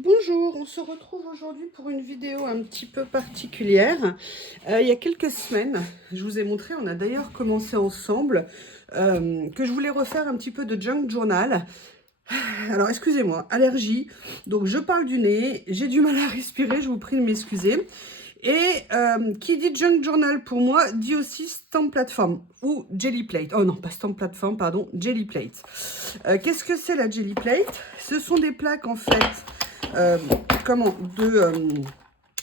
Bonjour, on se retrouve aujourd'hui pour une vidéo un petit peu particulière. Il y a quelques semaines, je vous ai montré, on a d'ailleurs commencé ensemble, que je voulais refaire un petit peu de junk journal. Alors excusez-moi, allergie, donc je parle du nez, j'ai du mal à respirer, je vous prie de m'excuser. Et qui dit junk journal pour moi dit aussi stamp platform ou jelly plate. Oh non, pas stamp platform, pardon, jelly plate. Qu'est-ce que c'est la jelly plate? Ce sont des plaques en fait, euh, comment,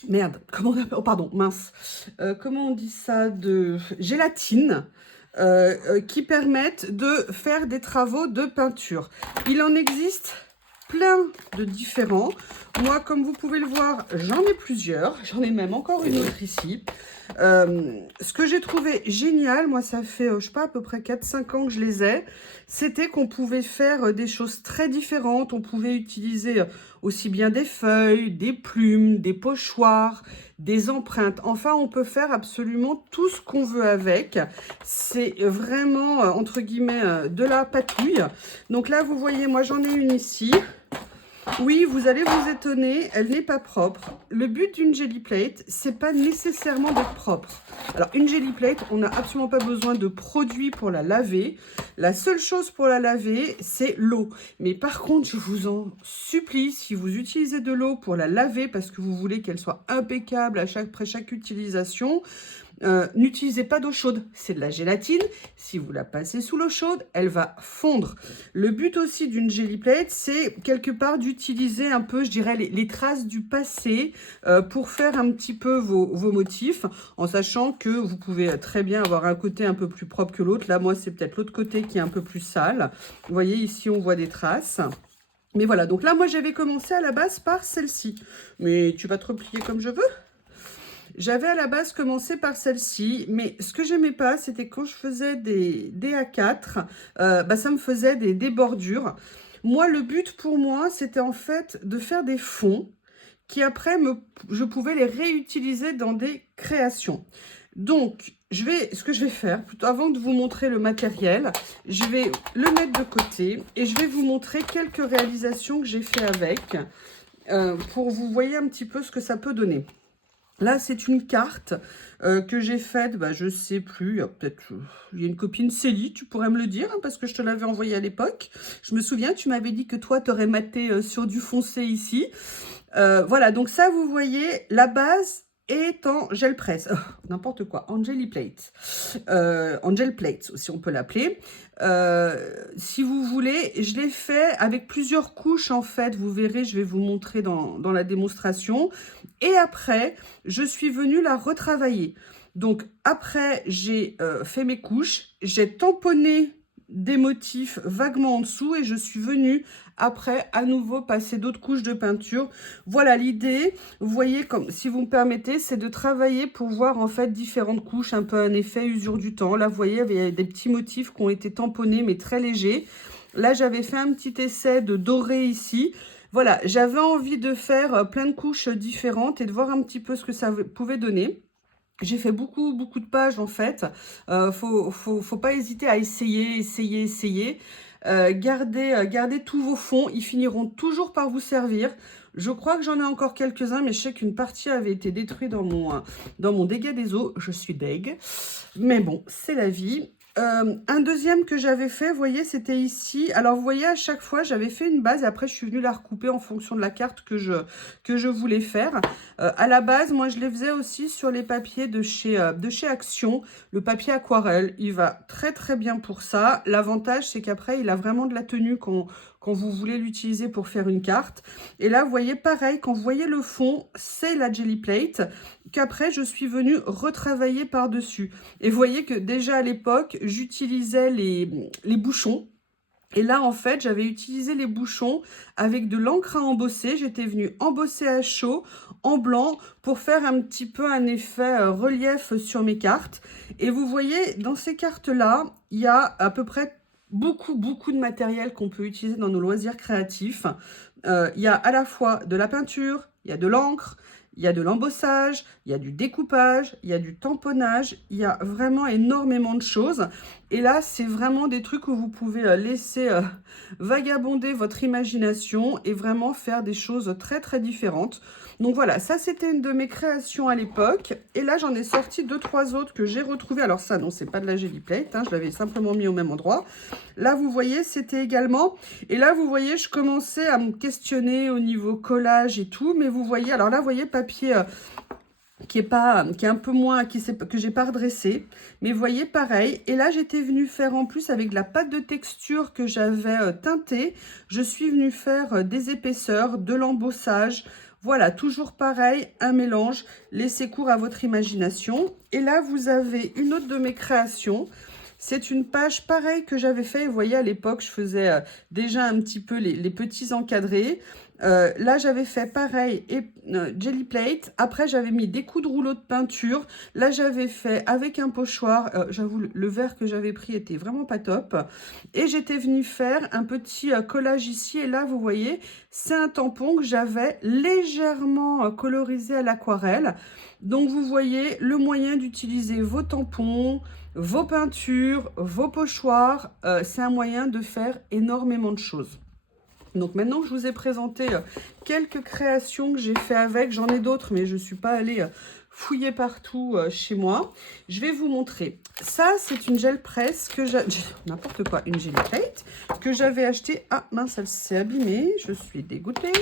merde, comment on appelle, oh pardon, mince, comment on dit ça, de gélatine, qui permettent de faire des travaux de peinture. Il en existe plein de différents. Moi, comme vous pouvez le voir, j'en ai plusieurs. J'en ai même encore une autre ici. Ce que j'ai trouvé génial, moi, ça fait, je sais pas, à peu près 4-5 ans que je les ai, c'était qu'on pouvait faire des choses très différentes. On pouvait utiliser aussi bien des feuilles, des plumes, des pochoirs, des empreintes. Enfin, on peut faire absolument tout ce qu'on veut avec. C'est vraiment, entre guillemets, de la patouille. Donc là, vous voyez, moi, j'en ai une ici. Oui, vous allez vous étonner, elle n'est pas propre. Le but d'une jelly plate, c'est pas nécessairement d'être propre. Alors, une jelly plate, on n'a absolument pas besoin de produits pour la laver. La seule chose pour la laver, c'est l'eau. Mais par contre, je vous en supplie, si vous utilisez de l'eau pour la laver parce que vous voulez qu'elle soit impeccable après chaque utilisation, n'utilisez pas d'eau chaude, c'est de la gélatine. Si vous la passez sous l'eau chaude, elle va fondre. Le but aussi d'une jelly plate, c'est quelque part d'utiliser un peu, je dirais, les traces du passé pour faire un petit peu vos motifs, en sachant que vous pouvez très bien avoir un côté un peu plus propre que l'autre. Là, moi, c'est peut-être l'autre côté qui est un peu plus sale. Vous voyez, ici, on voit des traces. Mais voilà, donc là, moi, j'avais commencé à la base par celle-ci. Mais tu vas te replier comme je veux? J'avais à la base commencé par celle-ci, mais ce que j'aimais pas, c'était quand je faisais des A4, ça me faisait des bordures. Moi, le but pour moi, c'était en fait de faire des fonds qui après, je pouvais les réutiliser dans des créations. Donc, ce que je vais faire, plutôt avant de vous montrer le matériel, je vais le mettre de côté et je vais vous montrer quelques réalisations que j'ai fait avec, pour vous voyez un petit peu ce que ça peut donner. Là, c'est une carte que j'ai faite, je sais plus, il y a une copine Célie, tu pourrais me le dire, hein, parce que je te l'avais envoyé à l'époque. Je me souviens, tu m'avais dit que toi, tu aurais maté sur du foncé ici. Voilà, donc ça, vous voyez, la base est en gel presse, n'importe quoi, en jelly plate, en gel plate, si on peut l'appeler. Si vous voulez, je l'ai fait avec plusieurs couches, en fait, vous verrez, je vais vous montrer dans la démonstration. Et après, je suis venue la retravailler. Donc, après, j'ai fait mes couches, j'ai tamponné des motifs vaguement en dessous et je suis venue après à nouveau passer d'autres couches de peinture. Voilà l'idée, vous voyez, comme si vous me permettez, c'est de travailler pour voir en fait différentes couches, un peu un effet usure du temps. Là, vous voyez, il y avait des petits motifs qui ont été tamponnés mais très légers. Là, j'avais fait un petit essai de doré ici. Voilà, j'avais envie de faire plein de couches différentes et de voir un petit peu ce que ça pouvait donner. J'ai fait beaucoup de pages en fait. Faut pas hésiter à essayer. Gardez tous vos fonds, ils finiront toujours par vous servir. Je crois que j'en ai encore quelques-uns, mais je sais qu'une partie avait été détruite dans mon dégât des eaux. Je suis deg. Mais bon, c'est la vie. Un deuxième que j'avais fait, vous voyez, c'était ici. Alors, vous voyez, à chaque fois, j'avais fait une base et après, je suis venue la recouper en fonction de la carte que je voulais faire. À la base, moi, je les faisais aussi sur les papiers de chez Action. Le papier aquarelle, il va très bien pour ça. L'avantage, c'est qu'après, il a vraiment de la tenue quand vous voulez l'utiliser pour faire une carte. Et là, vous voyez, pareil, quand vous voyez le fond, c'est la jelly plate qu'après, je suis venue retravailler par-dessus. Et vous voyez que déjà à l'époque, j'utilisais les bouchons. Et là, en fait, j'avais utilisé les bouchons avec de l'encre à embosser. J'étais venue embosser à chaud, en blanc, pour faire un petit peu un effet relief sur mes cartes. Et vous voyez, dans ces cartes-là, il y a à peu près beaucoup de matériel qu'on peut utiliser dans nos loisirs créatifs. Il y a à la fois de la peinture, il y a de l'encre, il y a de l'embossage, il y a du découpage, il y a du tamponnage, il y a vraiment énormément de choses. Et là, c'est vraiment des trucs où vous pouvez laisser vagabonder votre imagination et vraiment faire des choses très très différentes. Donc voilà, ça c'était une de mes créations à l'époque. Et là, j'en ai sorti 2-3 autres que j'ai retrouvées. Alors ça, non, c'est pas de la Jelly Plate, hein, je l'avais simplement mis au même endroit. Là, vous voyez, c'était également... Et là, vous voyez, je commençais à me questionner au niveau collage et tout. Mais vous voyez, alors là, vous voyez, papier... qui est un peu moins, que j'ai pas redressé, mais vous voyez pareil. Et là j'étais venue faire en plus avec de la pâte de texture que j'avais teintée, je suis venue faire des épaisseurs, de l'embossage. Voilà, toujours pareil, un mélange, laissez cours à votre imagination. Et là vous avez une autre de mes créations. C'est une page pareille que j'avais fait. Vous voyez, à l'époque, je faisais déjà un petit peu les petits encadrés. Là, j'avais fait pareil, et Jelly Plate. Après, j'avais mis des coups de rouleau de peinture. Là, j'avais fait avec un pochoir. J'avoue, le verre que j'avais pris était vraiment pas top. Et j'étais venue faire un petit collage ici. Et là, vous voyez, c'est un tampon que j'avais légèrement colorisé à l'aquarelle. Donc, vous voyez le moyen d'utiliser vos tampons, vos peintures, vos pochoirs. C'est un moyen de faire énormément de choses. Donc maintenant que je vous ai présenté quelques créations que j'ai fait avec, j'en ai d'autres, mais je ne suis pas allée fouiller partout chez moi. Je vais vous montrer. Ça, c'est une gel presse que j'ai... N'importe quoi, une Jelly Plate que j'avais acheté. Ah mince, elle s'est abîmée, je suis dégoûtée.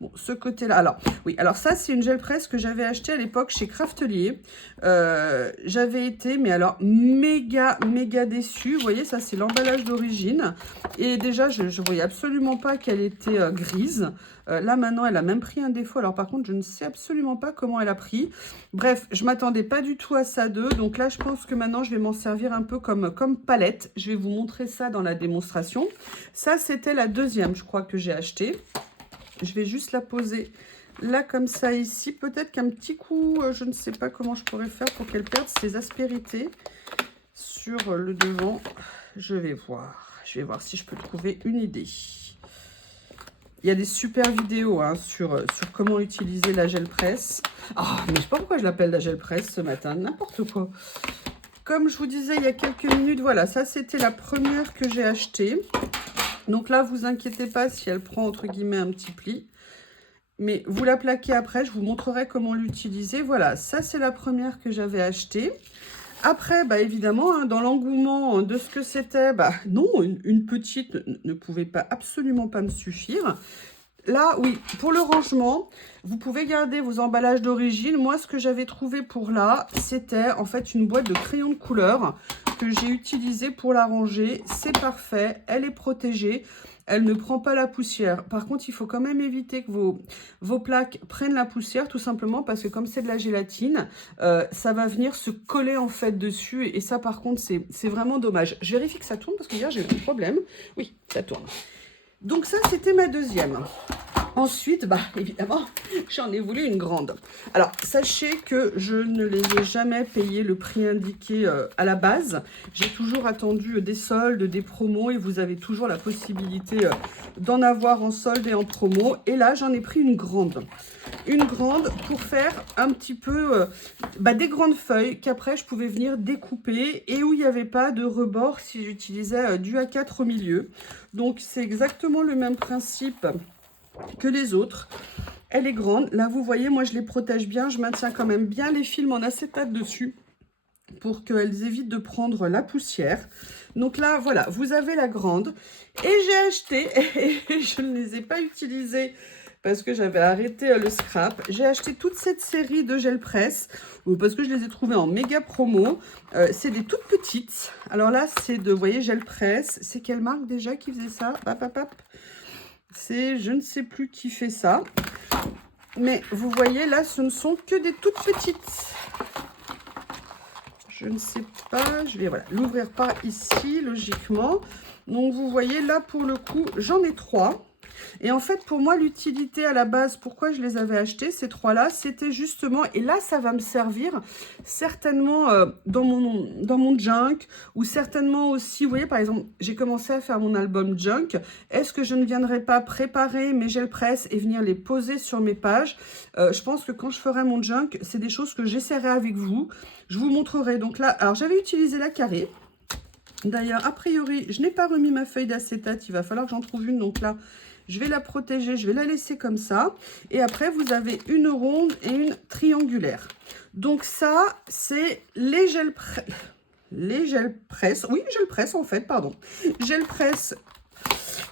Bon, ce côté-là, alors, oui, alors ça, c'est une gel presse que j'avais acheté à l'époque chez Craftelier. J'avais été, mais alors, méga déçue. Vous voyez, ça, c'est l'emballage d'origine. Et déjà, je ne voyais absolument pas qu'elle était grise. Là, maintenant, elle a même pris un défaut. Alors, par contre, je ne sais absolument pas comment elle a pris. Bref, je ne m'attendais pas du tout à ça d'eux. Donc là, je pense que maintenant, je vais m'en servir un peu comme palette. Je vais vous montrer ça dans la démonstration. Ça, c'était la deuxième, je crois, que j'ai acheté. Je vais juste la poser là comme ça ici. Peut-être qu'un petit coup, je ne sais pas comment je pourrais faire pour qu'elle perde ses aspérités sur le devant. Je vais voir. Je vais voir si je peux trouver une idée. Il y a des super vidéos hein, sur comment utiliser la gel presse. Ah, mais je ne sais pas pourquoi je l'appelle la gel presse ce matin. N'importe quoi. Comme je vous disais il y a quelques minutes, voilà, ça c'était la première que j'ai achetée. Donc là, vous inquiétez pas si elle prend entre guillemets un petit pli. Mais vous la plaquez après, je vous montrerai comment l'utiliser. Voilà, ça c'est la première que j'avais achetée. Après, bah, évidemment, hein, dans l'engouement de ce que c'était, bah, non, une petite ne pouvait pas absolument pas me suffire. Là, oui, pour le rangement, vous pouvez garder vos emballages d'origine. Moi, ce que j'avais trouvé pour là, c'était en fait une boîte de crayons de couleur que j'ai utilisée pour la ranger. C'est parfait, elle est protégée, elle ne prend pas la poussière. Par contre, il faut quand même éviter que vos plaques prennent la poussière, tout simplement parce que comme c'est de la gélatine, ça va venir se coller en fait dessus. Et ça, par contre, c'est vraiment dommage. Je vérifie que ça tourne parce que hier, j'ai eu un problème. Oui, ça tourne. Donc ça, c'était ma deuxième. Ensuite, bah, évidemment, j'en ai voulu une grande. Alors, sachez que je ne les ai jamais payés le prix indiqué à la base. J'ai toujours attendu des soldes, des promos et vous avez toujours la possibilité d'en avoir en solde et en promo. Et là, j'en ai pris une grande. Une grande pour faire un petit peu des grandes feuilles qu'après, je pouvais venir découper et où il n'y avait pas de rebord si j'utilisais du A4 au milieu. Donc, c'est exactement le même principe que les autres. Elle est grande. Là, vous voyez, moi, je les protège bien. Je maintiens quand même bien les films en acétate dessus pour qu'elles évitent de prendre la poussière. Donc là, voilà, vous avez la grande. Et j'ai acheté, et je ne les ai pas utilisées parce que j'avais arrêté le scrap. J'ai acheté toute cette série de gel presse parce que je les ai trouvées en méga promo. C'est des toutes petites. Alors là, c'est de, vous voyez, gel presse. C'est quelle marque déjà qui faisait ça? C'est, je ne sais plus qui fait ça. Mais vous voyez, là, ce ne sont que des toutes petites. Je ne sais pas. Je vais voilà, l'ouvrir par ici, logiquement. Donc, vous voyez, là, pour le coup, j'en ai 3. Et en fait, pour moi, l'utilité à la base, pourquoi je les avais achetés, ces trois-là, c'était justement, et là, ça va me servir certainement dans mon junk, ou certainement aussi, vous voyez, par exemple, j'ai commencé à faire mon album junk. Est-ce que je ne viendrai pas préparer mes gel press et venir les poser sur mes pages? Je pense que quand je ferai mon junk, c'est des choses que j'essaierai avec vous. Je vous montrerai. Donc là, alors j'avais utilisé la carré. D'ailleurs, a priori, je n'ai pas remis ma feuille d'acétate. Il va falloir que j'en trouve une. Donc là, je vais la protéger. Je vais la laisser comme ça. Et après, vous avez une ronde et une triangulaire. Donc ça, c'est les gel press. Les gel press. Oui, gel press en fait, pardon. Gel press.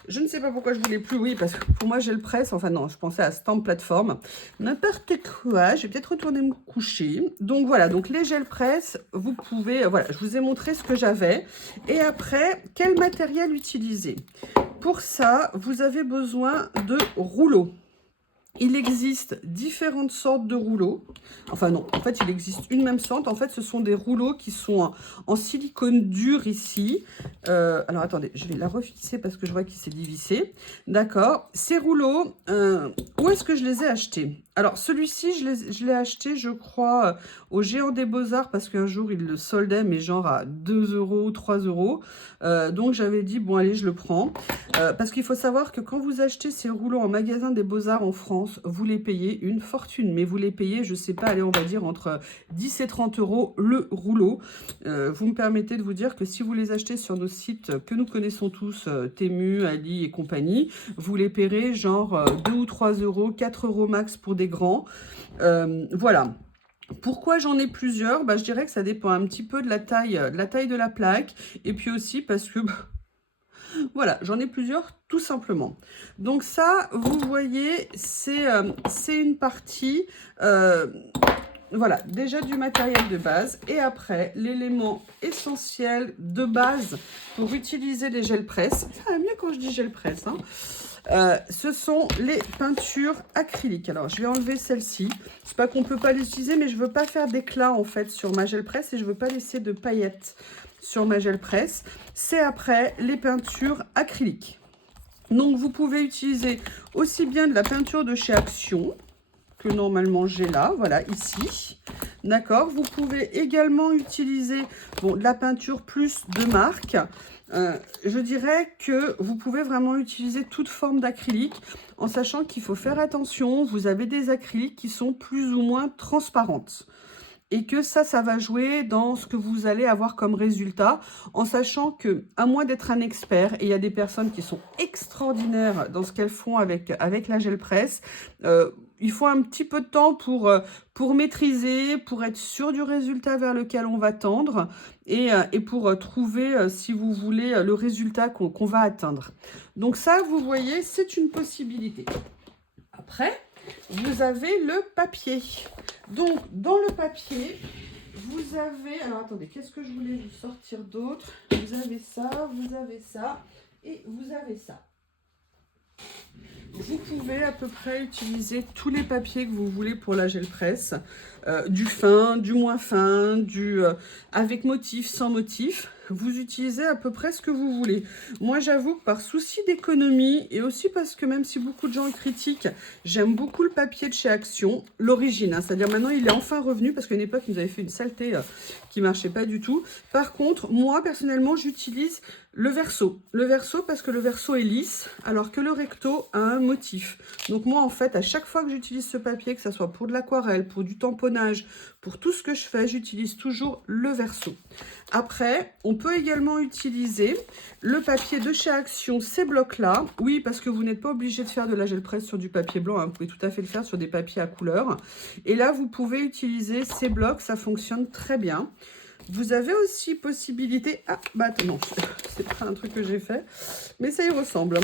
Je ne sais pas pourquoi je voulais plus, oui, parce que pour moi, gel press, enfin non, je pensais à Stamp Plateforme. N'importe quoi, je vais peut-être retourner me coucher. Donc voilà, donc les gel press, vous pouvez, voilà, je vous ai montré ce que j'avais. Et après, quel matériel utiliser? Pour ça, vous avez besoin de rouleaux. Il existe différentes sortes de rouleaux. Enfin non, en fait, il existe une même sorte. En fait, ce sont des rouleaux qui sont en silicone dur ici. Alors, attendez, je vais la refixer parce que je vois qu'il s'est dévissé. D'accord. Ces rouleaux, où est-ce que je les ai achetés? Alors, celui-ci, je l'ai acheté, je crois, au Géant des Beaux-Arts parce qu'un jour, il le soldait, mais genre à 2 €, 3 €. Donc, j'avais dit, bon, allez, je le prends. Parce qu'il faut savoir que quand vous achetez ces rouleaux en magasin des Beaux-Arts en France, vous les payez une fortune. Mais vous les payez, je ne sais pas, allez, on va dire entre 10 et 30 € le rouleau. Vous me permettez de vous dire que si vous les achetez sur nos sites que nous connaissons tous, Temu, Ali et compagnie, vous les paierez genre 2 ou 3 €, 4 € max pour des grands. Voilà. Pourquoi j'en ai plusieurs? Je dirais que ça dépend un petit peu de la taille de la plaque. Et puis aussi parce que... Voilà, j'en ai plusieurs tout simplement. Donc ça, vous voyez, c'est une partie, voilà, déjà du matériel de base. Et après, l'élément essentiel de base pour utiliser les gel press. Ça va mieux quand je dis gel press, hein. Ce sont les peintures acryliques. Alors, je vais enlever celle-ci. C'est pas qu'on peut pas les utiliser, mais je veux pas faire d'éclat en fait sur ma gel press et je veux pas laisser de paillettes sur ma gel press. C'est après les peintures acryliques. Donc, vous pouvez utiliser aussi bien de la peinture de chez Action que normalement j'ai là, voilà, ici. D'accord. Vous pouvez également utiliser de la peinture plus de marque. Je dirais que vous pouvez vraiment utiliser toute forme d'acrylique en sachant qu'il faut faire attention. Vous avez des acryliques qui sont plus ou moins transparentes. Et que ça va jouer dans ce que vous allez avoir comme résultat, en sachant que, à moins d'être un expert, et il y a des personnes qui sont extraordinaires dans ce qu'elles font avec la gel press, il faut un petit peu de temps pour maîtriser, pour être sûr du résultat vers lequel on va tendre, et pour trouver, si vous voulez, le résultat qu'on va atteindre. Donc ça, vous voyez, c'est une possibilité. Après, vous avez le papier. Donc, dans le papier, vous avez... Alors, attendez, qu'est-ce que je voulais vous sortir d'autre? Vous avez ça et vous avez ça. Vous pouvez à peu près utiliser tous les papiers que vous voulez pour la gel press. Du fin, du moins fin, avec motif, sans motif. Vous utilisez à peu près ce que vous voulez. Moi, j'avoue que par souci d'économie et aussi parce que même si beaucoup de gens le critiquent, j'aime beaucoup le papier de chez Action, l'origine. Hein, c'est-à-dire maintenant, il est enfin revenu parce qu'à une époque, il nous avait fait une saleté qui marchait pas du tout. Par contre, moi, personnellement, j'utilise le verso. Le verso parce que le verso est lisse alors que le recto a un motif. Donc moi, en fait, à chaque fois que j'utilise ce papier, que ce soit pour de l'aquarelle, pour du tamponnage, pour tout ce que je fais, j'utilise toujours le verso. Après, on peut également utiliser le papier de chez Action, ces blocs-là. Oui, parce que vous n'êtes pas obligé de faire de la gel press sur du papier blanc. Hein. Vous pouvez tout à fait le faire sur des papiers à couleur. Et là, vous pouvez utiliser ces blocs. Ça fonctionne très bien. Vous avez aussi possibilité... Ah, non, c'est pas un truc que j'ai fait, mais ça y ressemble.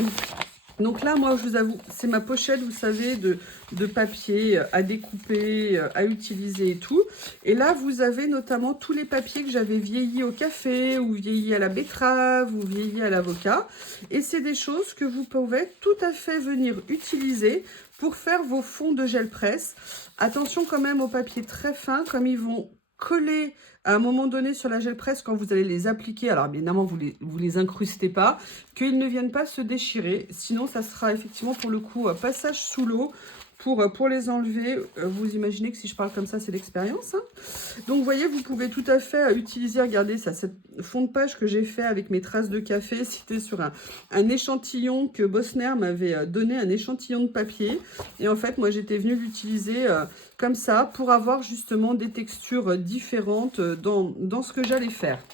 Donc là, moi, je vous avoue, c'est ma pochette, vous savez, de papier à découper, à utiliser et tout. Et là, vous avez notamment tous les papiers que j'avais vieillis au café, ou vieillis à la betterave, ou vieillis à l'avocat. Et c'est des choses que vous pouvez tout à fait venir utiliser pour faire vos fonds de gel press. Attention quand même aux papiers très fins, comme ils vont coller à un moment donné sur la gel presse quand vous allez les appliquer. Alors évidemment, vous les incrustez pas, qu'ils ne viennent pas se déchirer. Sinon, ça sera effectivement pour le coup passage sous l'eau. Pour les enlever, vous imaginez que si je parle comme ça, c'est l'expérience. Hein. Donc, vous voyez, vous pouvez tout à fait utiliser, regardez ça, cette fond de page que j'ai fait avec mes traces de café. C'était sur un échantillon que Bosner m'avait donné, un échantillon de papier. Et en fait, moi, j'étais venue l'utiliser comme ça pour avoir justement des textures différentes dans ce que j'allais faire.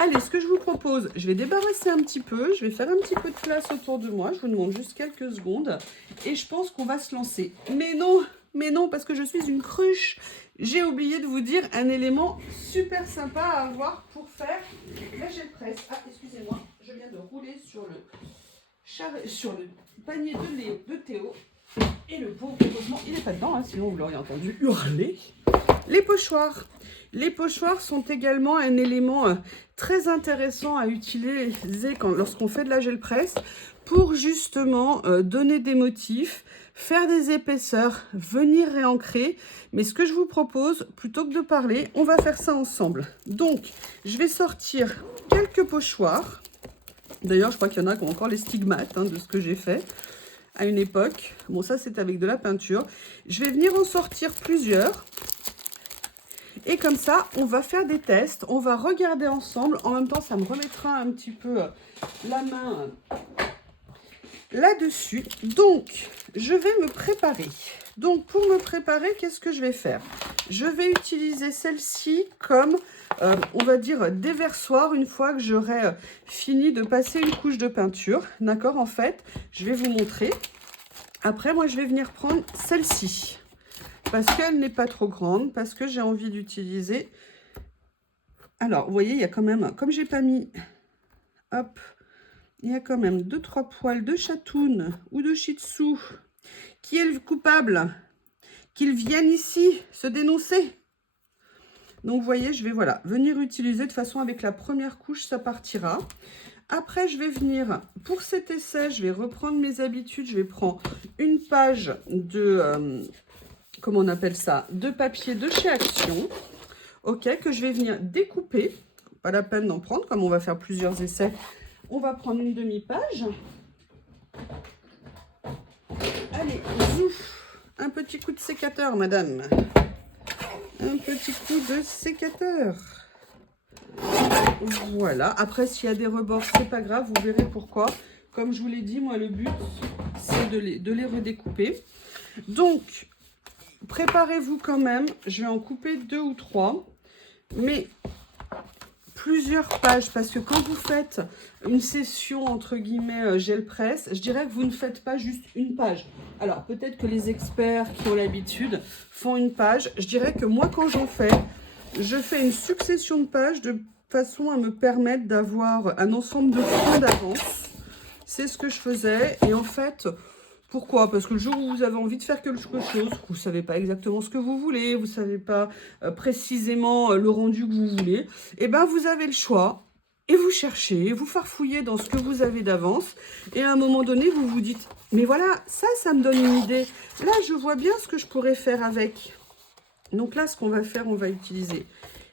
Allez, ce que je vous propose, je vais débarrasser un petit peu, je vais faire un petit peu de place autour de moi, je vous demande juste quelques secondes et je pense qu'on va se lancer. Mais non, parce que je suis une cruche. J'ai oublié de vous dire un élément super sympa à avoir pour faire la gel presse. Ah, excusez-moi, je viens de rouler sur le panier de Théo et le pauvre, heureusement, il n'est pas dedans, hein, sinon vous l'auriez entendu hurler. Les pochoirs. Les pochoirs sont également un élément très intéressant à utiliser lorsqu'on fait de la gel presse pour justement donner des motifs, faire des épaisseurs, venir réancrer. Mais ce que je vous propose, plutôt que de parler, on va faire ça ensemble. Donc, je vais sortir quelques pochoirs. D'ailleurs, je crois qu'il y en a qui ont encore les stigmates de ce que j'ai fait à une époque. Bon, ça, c'est avec de la peinture. Je vais venir en sortir plusieurs. Et comme ça, on va faire des tests, on va regarder ensemble. En même temps, ça me remettra un petit peu la main là-dessus. Donc, je vais me préparer. Donc, pour me préparer, qu'est-ce que je vais faire? Je vais utiliser celle-ci comme, on va dire, déversoir une fois que j'aurai fini de passer une couche de peinture. D'accord? En fait, je vais vous montrer. Après, moi, je vais venir prendre celle-ci. Parce qu'elle n'est pas trop grande, parce que j'ai envie d'utiliser. Alors, vous voyez, il y a quand même, comme j'ai pas mis, hop, il y a quand même 2-3 poils de chatoun ou de shih tzu. Qui est le coupable? Qu'ils viennent ici se dénoncer. Donc, vous voyez, je vais, voilà, venir utiliser de façon avec la première couche, ça partira. Après, je vais venir, pour cet essai, je vais reprendre mes habitudes. Je vais prendre une page de... comment on appelle ça, de papier de chez Action, ok, que je vais venir découper, pas la peine d'en prendre, comme on va faire plusieurs essais, on va prendre une demi-page, allez, zouf, un petit coup de sécateur, madame, un petit coup de sécateur, voilà, après s'il y a des rebords, c'est pas grave, vous verrez pourquoi, comme je vous l'ai dit, moi le but, c'est de les redécouper, donc, préparez-vous quand même, je vais en couper 2 ou 3, mais plusieurs pages, parce que quand vous faites une session entre guillemets gel presse, je dirais que vous ne faites pas juste une page. Alors peut-être que les experts qui ont l'habitude font une page. Je dirais que moi quand j'en fais, je fais une succession de pages de façon à me permettre d'avoir un ensemble de points d'avance. C'est ce que je faisais et en fait... Pourquoi? Parce que le jour où vous avez envie de faire quelque chose, vous ne savez pas exactement ce que vous voulez, vous ne savez pas précisément le rendu que vous voulez, et bien vous avez le choix et vous cherchez, vous farfouillez dans ce que vous avez d'avance et à un moment donné vous vous dites « mais voilà, ça me donne une idée, là je vois bien ce que je pourrais faire avec ». Donc là ce qu'on va faire, on va utiliser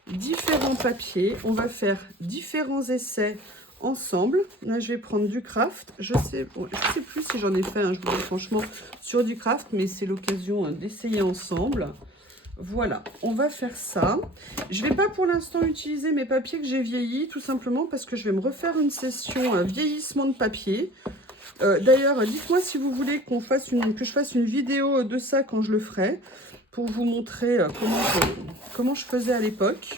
différents papiers, on va faire différents essais ensemble. Là, je vais prendre du craft. Je sais plus si j'en ai fait, je vous dis franchement, sur du craft, mais c'est l'occasion d'essayer ensemble. Voilà, on va faire ça. Je ne vais pas pour l'instant utiliser mes papiers que j'ai vieillis, tout simplement parce que je vais me refaire une session vieillissement de papier. D'ailleurs, dites-moi si vous voulez que je fasse une vidéo de ça quand je le ferai, pour vous montrer comment je faisais à l'époque.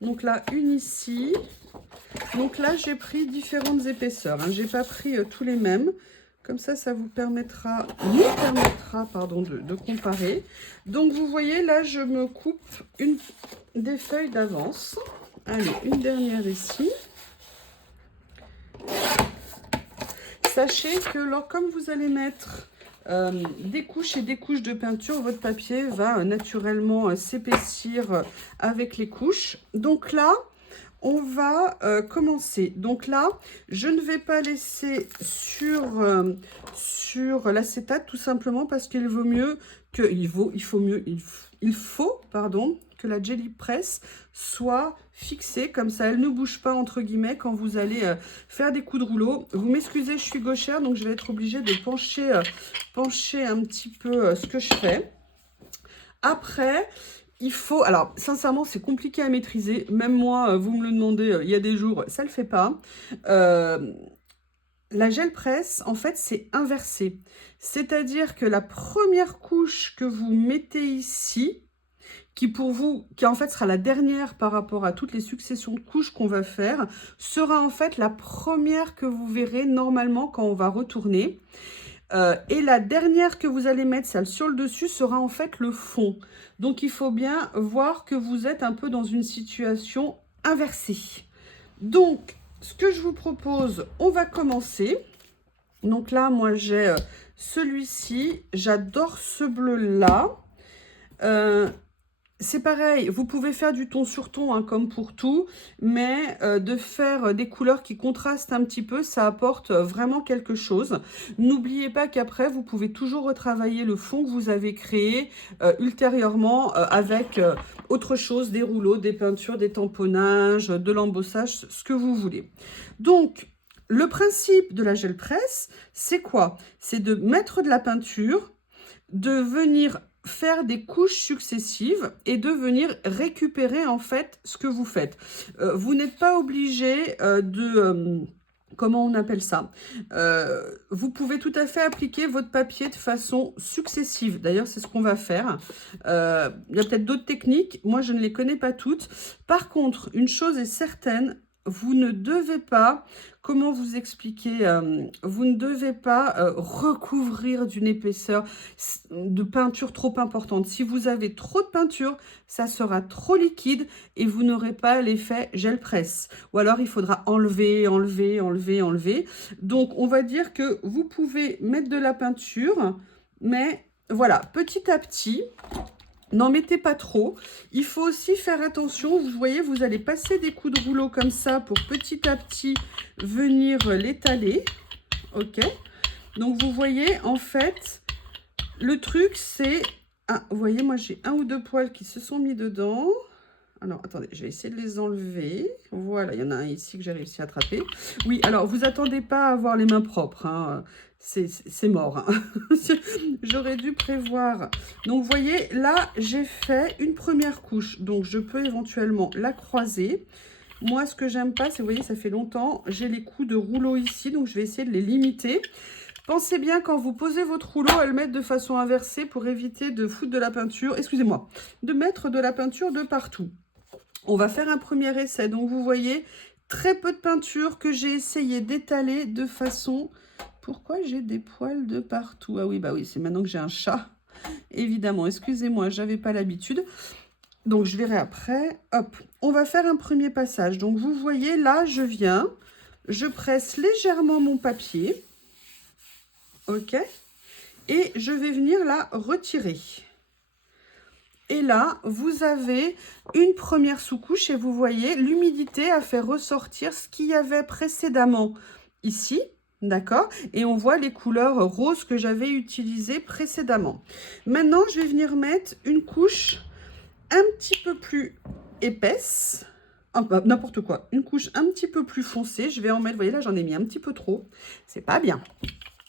Donc là, une ici. Donc là, j'ai pris différentes épaisseurs. Je n'ai pas pris tous les mêmes. Comme ça, ça nous permettra de comparer. Donc, vous voyez, là, je me coupe des feuilles d'avance. Allez, une dernière ici. Sachez que comme vous allez mettre des couches et des couches de peinture, votre papier va naturellement s'épaissir avec les couches. Donc là, on va commencer. Donc là, je ne vais pas laisser sur l'acétate tout simplement parce qu'il vaut mieux que il faut pardon, que la Jelly Press soit fixée comme ça, elle ne bouge pas entre guillemets quand vous allez faire des coups de rouleau. Vous m'excusez, je suis gauchère donc je vais être obligée de pencher un petit peu ce que je fais. Après, il faut... Alors, sincèrement, c'est compliqué à maîtriser. Même moi, vous me le demandez, il y a des jours, ça ne le fait pas. La gel presse, en fait, c'est inversé. C'est-à-dire que la première couche que vous mettez ici, qui en fait sera la dernière par rapport à toutes les successions de couches qu'on va faire, sera en fait la première que vous verrez normalement quand on va retourner. Et la dernière que vous allez mettre, celle sur le dessus, sera en fait le fond. Donc, il faut bien voir que vous êtes un peu dans une situation inversée. Donc, ce que je vous propose, on va commencer. Donc là, moi, j'ai celui-ci. J'adore ce bleu-là. C'est pareil, vous pouvez faire du ton sur ton, hein, comme pour tout, mais de faire des couleurs qui contrastent un petit peu, ça apporte vraiment quelque chose. N'oubliez pas qu'après, vous pouvez toujours retravailler le fond que vous avez créé ultérieurement avec autre chose, des rouleaux, des peintures, des tamponnages, de l'embossage, ce que vous voulez. Donc, le principe de la gel presse, c'est quoi? C'est de mettre de la peinture, de venir faire des couches successives et de venir récupérer en fait ce que vous faites. Vous n'êtes pas obligé comment on appelle ça? Vous pouvez tout à fait appliquer votre papier de façon successive. D'ailleurs, c'est ce qu'on va faire. Il y a peut-être d'autres techniques. Moi, je ne les connais pas toutes. Par contre, une chose est certaine, vous ne devez pas, comment vous expliquer, vous ne devez pas recouvrir d'une épaisseur de peinture trop importante. Si vous avez trop de peinture, ça sera trop liquide et vous n'aurez pas l'effet gel presse. Ou alors, il faudra enlever. Donc, on va dire que vous pouvez mettre de la peinture, mais voilà, petit à petit. N'en mettez pas trop. Il faut aussi faire attention. Vous voyez, vous allez passer des coups de rouleau comme ça pour petit à petit venir l'étaler. Ok. Donc, vous voyez, en fait, le truc, c'est... Ah, vous voyez, moi, j'ai un ou deux poils qui se sont mis dedans. Alors, attendez, je vais essayer de les enlever. Voilà, il y en a un ici que j'ai réussi à attraper. Oui, alors, vous attendez pas à avoir les mains propres, hein. C'est mort, hein. J'aurais dû prévoir. Donc, vous voyez, là, j'ai fait une première couche. Donc, je peux éventuellement la croiser. Moi, ce que j'aime pas, c'est, vous voyez, ça fait longtemps, j'ai les coups de rouleau ici. Donc, je vais essayer de les limiter. Pensez bien, quand vous posez votre rouleau, à le mettre de façon inversée pour éviter de foutre de la peinture. Excusez-moi, de mettre de la peinture de partout. On va faire un premier essai. Donc, vous voyez, très peu de peinture que j'ai essayé d'étaler de façon... Pourquoi j'ai des poils de partout? Ah oui, bah oui, c'est maintenant que j'ai un chat. Évidemment, excusez-moi, j'avais pas l'habitude. Donc, je verrai après. Hop, on va faire un premier passage. Donc, vous voyez, là, je presse légèrement mon papier. Ok. Et je vais venir la retirer. Et là, vous avez une première sous-couche et vous voyez, l'humidité a fait ressortir ce qu'il y avait précédemment ici. D'accord? Et on voit les couleurs roses que j'avais utilisées précédemment. Maintenant, je vais venir mettre une couche un petit peu plus épaisse. N'importe quoi. Une couche un petit peu plus foncée. Je vais en mettre, vous voyez là, j'en ai mis un petit peu trop. C'est pas bien.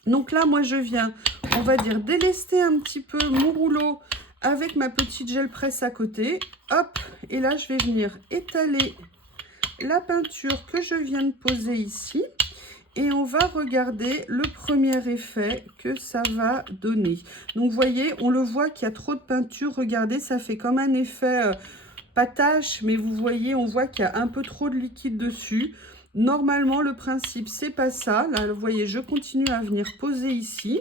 Donc là, moi, je viens, on va dire, délester un petit peu mon rouleau avec ma petite gel presse à côté. Hop, et là, je vais venir étaler la peinture que je viens de poser ici. Et on va regarder le premier effet que ça va donner. Donc, vous voyez, on le voit qu'il y a trop de peinture. Regardez, ça fait comme un effet pas tache, mais vous voyez, on voit qu'il y a un peu trop de liquide dessus. Normalement, le principe, c'est pas ça. Là, vous voyez, je continue à venir poser ici.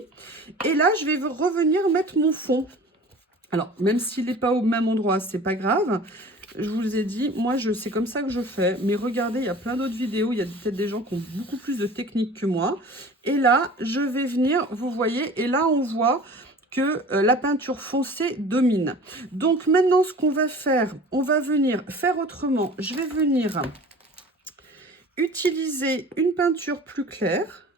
Et là, je vais revenir mettre mon fond. Alors, même s'il n'est pas au même endroit, c'est pas grave. Je vous ai dit, moi, c'est comme ça que je fais. Mais regardez, il y a plein d'autres vidéos. Il y a peut-être des gens qui ont beaucoup plus de technique que moi. Et là, je vais venir, vous voyez, et là, on voit que la peinture foncée domine. Donc, maintenant, ce qu'on va faire, on va venir faire autrement. Je vais venir utiliser une peinture plus claire.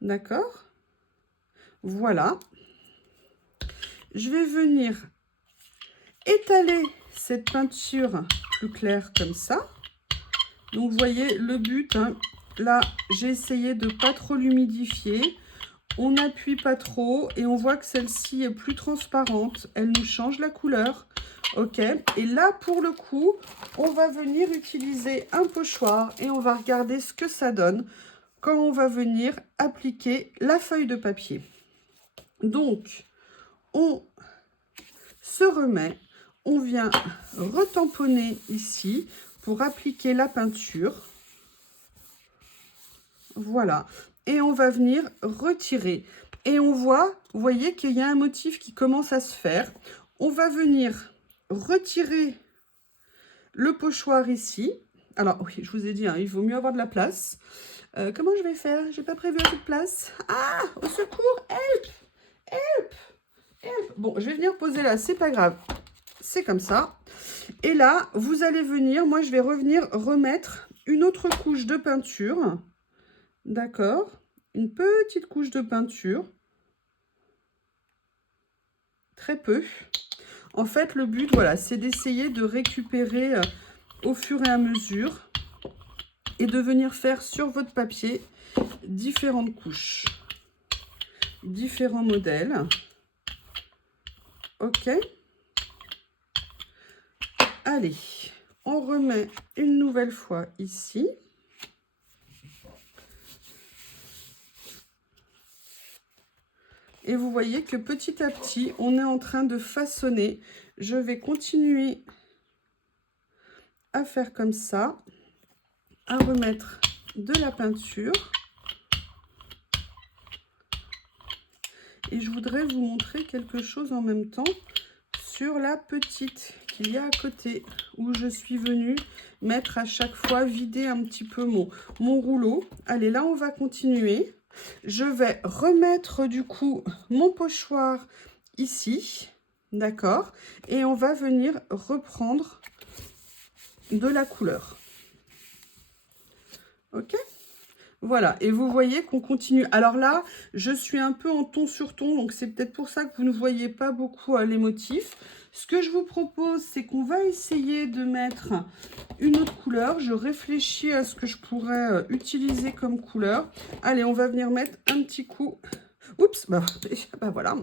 D'accord? Voilà. Je vais venir étaler cette peinture plus claire comme ça. Donc, vous voyez, le but, hein, là, j'ai essayé de pas trop l'humidifier. On n'appuie pas trop et on voit que celle-ci est plus transparente. Elle nous change la couleur. Ok. Et là, pour le coup, on va venir utiliser un pochoir et on va regarder ce que ça donne quand on va venir appliquer la feuille de papier. Donc, on se remet, on vient retamponner ici pour appliquer la peinture. Voilà. Et on va venir retirer. Et on voit, vous voyez qu'il y a un motif qui commence à se faire. On va venir retirer le pochoir ici. Alors, oui, je vous ai dit, hein, il vaut mieux avoir de la place. Comment je vais faire? J'ai pas prévu assez de place. Ah, au secours, help, help, help. Bon, je vais venir poser là, c'est pas grave. C'est comme ça. Et là, vous allez venir, moi je vais revenir remettre une autre couche de peinture. D'accord? Une petite couche de peinture. Très peu. En fait, le but, voilà, c'est d'essayer de récupérer au fur et à mesure et de venir faire sur votre papier différentes couches, différents modèles. Ok. Allez, on remet une nouvelle fois ici. Et vous voyez que petit à petit, on est en train de façonner. Je vais continuer à faire comme ça, à remettre de la peinture. Et je voudrais vous montrer quelque chose en même temps sur la petite qu'il y a à côté, où je suis venue mettre à chaque fois, vider un petit peu mon rouleau. Allez, là, on va continuer. Je vais remettre du coup mon pochoir ici, d'accord? Et on va venir reprendre de la couleur. Ok? Voilà, et vous voyez qu'on continue. Alors là, je suis un peu en ton sur ton, donc c'est peut-être pour ça que vous ne voyez pas beaucoup les motifs. Ce que je vous propose, c'est qu'on va essayer de mettre une autre couleur. Je réfléchis à ce que je pourrais utiliser comme couleur. Allez, on va venir mettre un petit coup. Oups, bah voilà.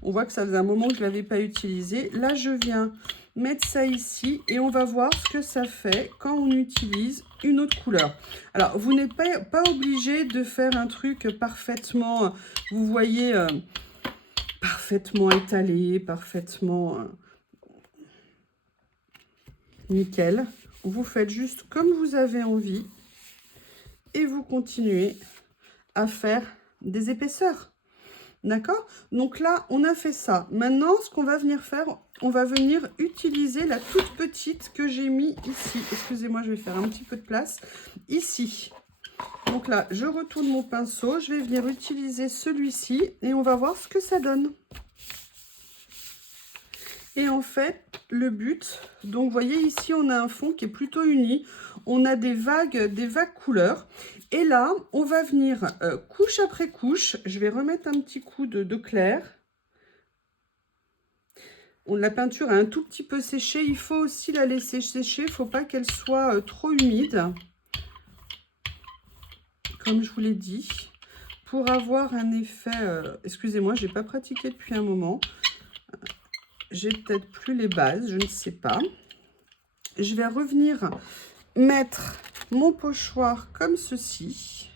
On voit que ça faisait un moment que je ne l'avais pas utilisé. Là, je viens mettre ça ici et on va voir ce que ça fait quand on utilise une autre couleur. Alors, vous n'êtes pas obligé de faire un truc parfaitement, vous voyez, parfaitement étalé, parfaitement nickel. Vous faites juste comme vous avez envie et vous continuez à faire des épaisseurs. D'accord? Donc là, on a fait ça. Maintenant, ce qu'on va venir faire, on va venir utiliser la toute petite que j'ai mis ici. Excusez-moi, je vais faire un petit peu de place. Ici. Donc là, je retourne mon pinceau. Je vais venir utiliser celui-ci et on va voir ce que ça donne. Et en fait, le but, donc vous voyez ici, on a un fond qui est plutôt uni. On a des vagues couleurs. Et là, on va venir couche après couche. Je vais remettre un petit coup de clair. La peinture a un tout petit peu séché. Il faut aussi la laisser sécher. Il ne faut pas qu'elle soit trop humide. Comme je vous l'ai dit. Pour avoir un effet... excusez-moi, je n'ai pas pratiqué depuis un moment. J'ai peut-être plus les bases, je ne sais pas. Je vais revenir mettre mon pochoir comme ceci.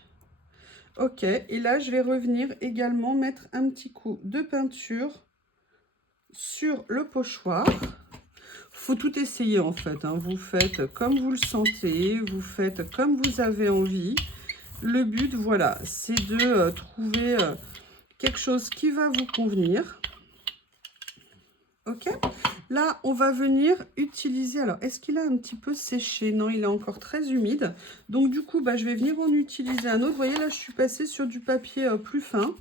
Ok, et là, je vais revenir également mettre un petit coup de peinture sur le pochoir. Faut tout essayer en fait, hein. Vous faites comme vous le sentez, vous faites comme vous avez envie. Le but, voilà, c'est de trouver quelque chose qui va vous convenir. Ok, là, on va venir utiliser... Alors, est-ce qu'il a un petit peu séché? Non, il est encore très humide. Donc, du coup, je vais venir en utiliser un autre. Vous voyez, là, je suis passée sur du papier plus fin.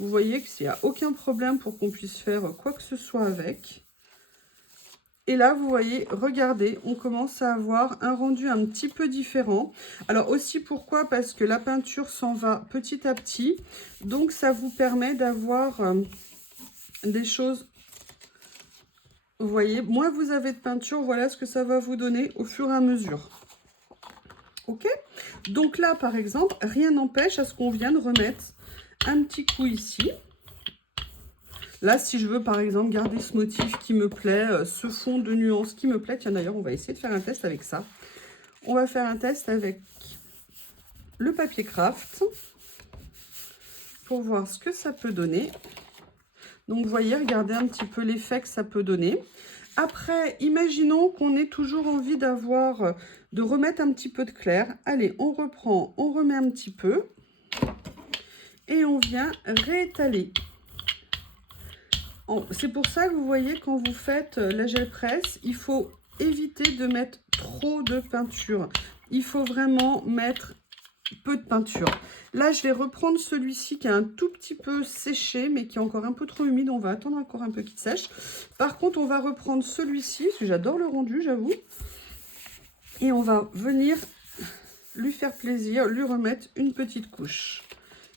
Vous voyez qu'il n'y a aucun problème pour qu'on puisse faire quoi que ce soit avec. Et là, vous voyez, regardez, on commence à avoir un rendu un petit peu différent. Alors aussi, pourquoi? Parce que la peinture s'en va petit à petit. Donc, ça vous permet d'avoir des choses. Vous voyez, moins vous avez de peinture, voilà ce que ça va vous donner au fur et à mesure. Ok? Donc là, par exemple, rien n'empêche à ce qu'on vienne remettre un petit coup ici. Là, si je veux, par exemple, garder ce motif qui me plaît, ce fond de nuances qui me plaît. Tiens, d'ailleurs, on va essayer de faire un test avec ça. On va faire un test avec le papier craft pour voir ce que ça peut donner. Donc, vous voyez, regardez un petit peu l'effet que ça peut donner. Après, imaginons qu'on ait toujours envie de remettre un petit peu de clair. Allez, on reprend, on remet un petit peu. Et on vient réétaler. C'est pour ça que vous voyez, quand vous faites la gel presse, il faut éviter de mettre trop de peinture. Il faut vraiment mettre peu de peinture. Là, je vais reprendre celui-ci qui est un tout petit peu séché, mais qui est encore un peu trop humide. On va attendre encore un peu qu'il sèche. Par contre, on va reprendre celui-ci, parce que j'adore le rendu, j'avoue. Et on va venir lui faire plaisir, lui remettre une petite couche.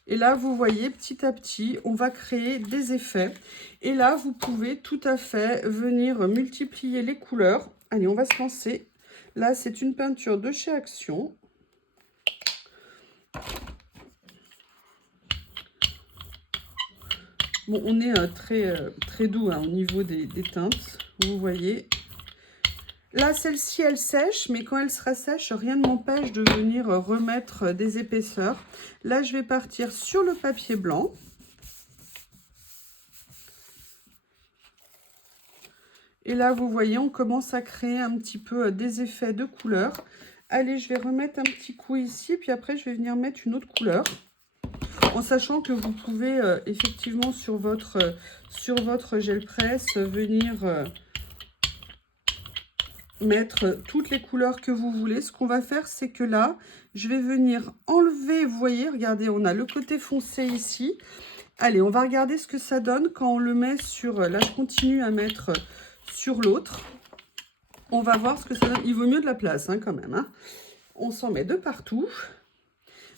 Et là, vous voyez, petit à petit, on va créer des effets. Et là, vous pouvez tout à fait venir multiplier les couleurs. Allez, on va se lancer. Là, c'est une peinture de chez Action. Bon, on est très doux au niveau des teintes, vous voyez. Là, celle-ci, elle sèche, mais quand elle sera sèche, rien ne m'empêche de venir remettre des épaisseurs. Là, je vais partir sur le papier blanc. Et là, vous voyez, on commence à créer un petit peu des effets de couleurs. Allez, je vais remettre un petit coup ici, puis après, je vais venir mettre une autre couleur. En sachant que vous pouvez effectivement sur votre gel presse venir mettre toutes les couleurs que vous voulez. Ce qu'on va faire, c'est que là, je vais venir enlever, vous voyez, regardez, on a le côté foncé ici. Allez, on va regarder ce que ça donne quand on le met sur... Là, je continue à mettre sur l'autre. On va voir ce que ça donne. Il vaut mieux de la place, hein, quand même. Hein. On s'en met de partout.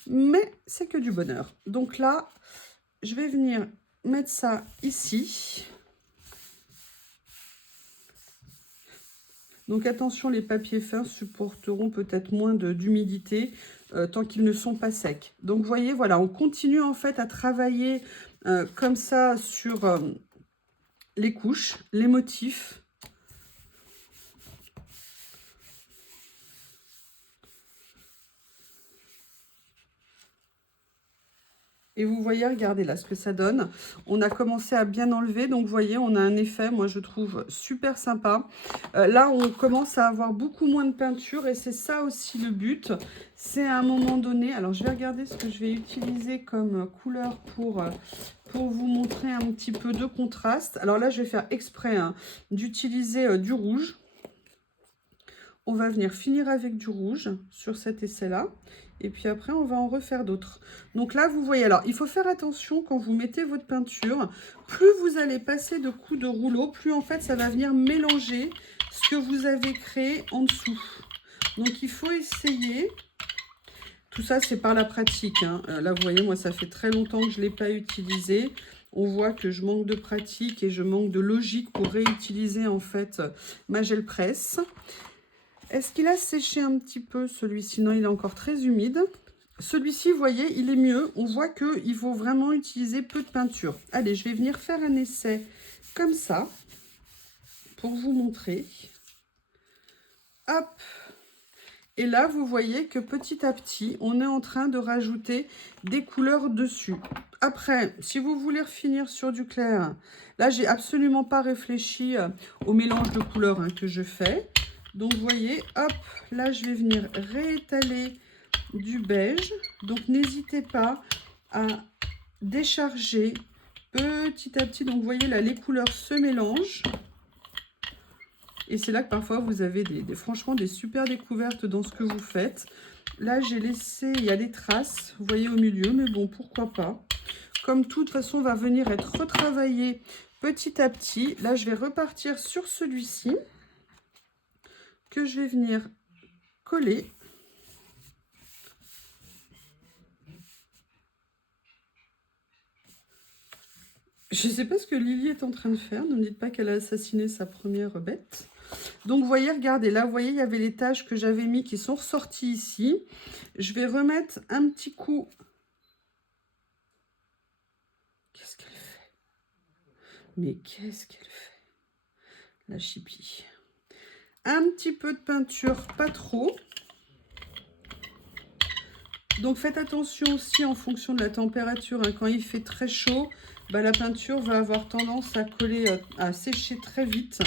Mais c'est que du bonheur. Donc là, je vais venir mettre ça ici. Donc attention, les papiers fins supporteront peut-être moins d'humidité tant qu'ils ne sont pas secs. Donc vous voyez, voilà, on continue en fait à travailler comme ça sur les couches, les motifs. Et vous voyez, regardez là ce que ça donne. On a commencé à bien enlever. Donc, vous voyez, on a un effet, moi, je trouve super sympa. Là, on commence à avoir beaucoup moins de peinture. Et c'est ça aussi le but. C'est à un moment donné... Alors, je vais regarder ce que je vais utiliser comme couleur pour vous montrer un petit peu de contraste. Alors là, je vais faire exprès hein, d'utiliser du rouge. On va venir finir avec du rouge sur cet essai-là. Et puis après, on va en refaire d'autres. Donc là, vous voyez, alors, il faut faire attention quand vous mettez votre peinture. Plus vous allez passer de coups de rouleau, plus en fait, ça va venir mélanger ce que vous avez créé en dessous. Donc, il faut essayer. Tout ça, c'est par la pratique. Hein. Là, vous voyez, moi, ça fait très longtemps que je ne l'ai pas utilisé. On voit que je manque de pratique et je manque de logique pour réutiliser, en fait, ma gel presse. Est-ce qu'il a séché un petit peu celui-ci? Non, il est encore très humide. Celui-ci, vous voyez, il est mieux. On voit qu'il faut vraiment utiliser peu de peinture. Allez, je vais venir faire un essai comme ça pour vous montrer. Hop! Et là, vous voyez que petit à petit, on est en train de rajouter des couleurs dessus. Après, si vous voulez finir sur du clair, là, j'ai absolument pas réfléchi au mélange de couleurs hein, que je fais. Donc, vous voyez, hop, là, je vais venir réétaler du beige. Donc, n'hésitez pas à décharger petit à petit. Donc, vous voyez, là, les couleurs se mélangent. Et c'est là que parfois, vous avez franchement des super découvertes dans ce que vous faites. Là, j'ai laissé, il y a des traces, vous voyez, au milieu. Mais bon, pourquoi pas. Comme tout, de toute façon, va venir être retravaillé petit à petit. Là, je vais repartir sur celui-ci. que je vais venir coller. Je ne sais pas ce que Lily est en train de faire. Ne me dites pas qu'elle a assassiné sa première bête. Donc, vous voyez, regardez, là, vous voyez, il y avait les taches que j'avais mis qui sont ressorties ici. Je vais remettre un petit coup. Qu'est-ce qu'elle fait? Mais qu'est-ce qu'elle fait? La chipie. Un petit peu de peinture, pas trop. Donc, faites attention aussi en fonction de la température. Hein. Quand il fait très chaud, bah, la peinture va avoir tendance à coller, à sécher très vite.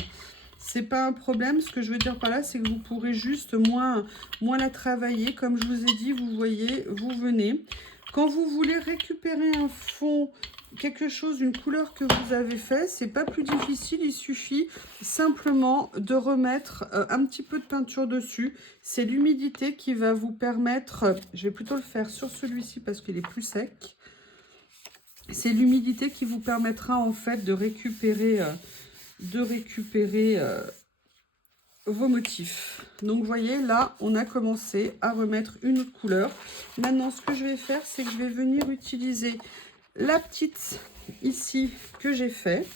C'est pas un problème. Ce que je veux dire par là, c'est que vous pourrez juste moins la travailler. Comme je vous ai dit, vous voyez, vous venez. Quand vous voulez récupérer un fond, quelque chose, une couleur que vous avez fait, c'est pas plus difficile. Il suffit simplement de remettre un petit peu de peinture dessus. C'est l'humidité qui va vous permettre, je vais plutôt le faire sur celui-ci parce qu'il est plus sec. C'est l'humidité qui vous permettra en fait de récupérer vos motifs. Donc vous voyez là on a commencé à remettre une autre couleur. Maintenant ce que je vais faire, c'est que je vais venir utiliser la petite ici que j'ai fait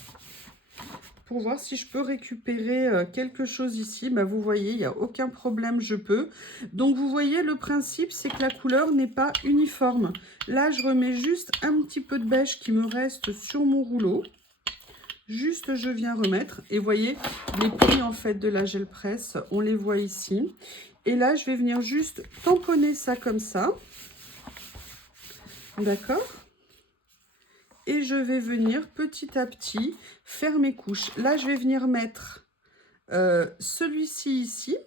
pour voir si je peux récupérer quelque chose ici. Bah, vous voyez, il n'y a aucun problème, je peux. Donc vous voyez, le principe c'est que la couleur n'est pas uniforme. Là je remets juste un petit peu de beige qui me reste sur mon rouleau. Juste, je viens remettre. Et vous voyez, les plis en fait de la gel presse, on les voit ici. Et là, je vais venir juste tamponner ça comme ça. D'accord? Et je vais venir petit à petit faire mes couches. Là, je vais venir mettre celui-ci ici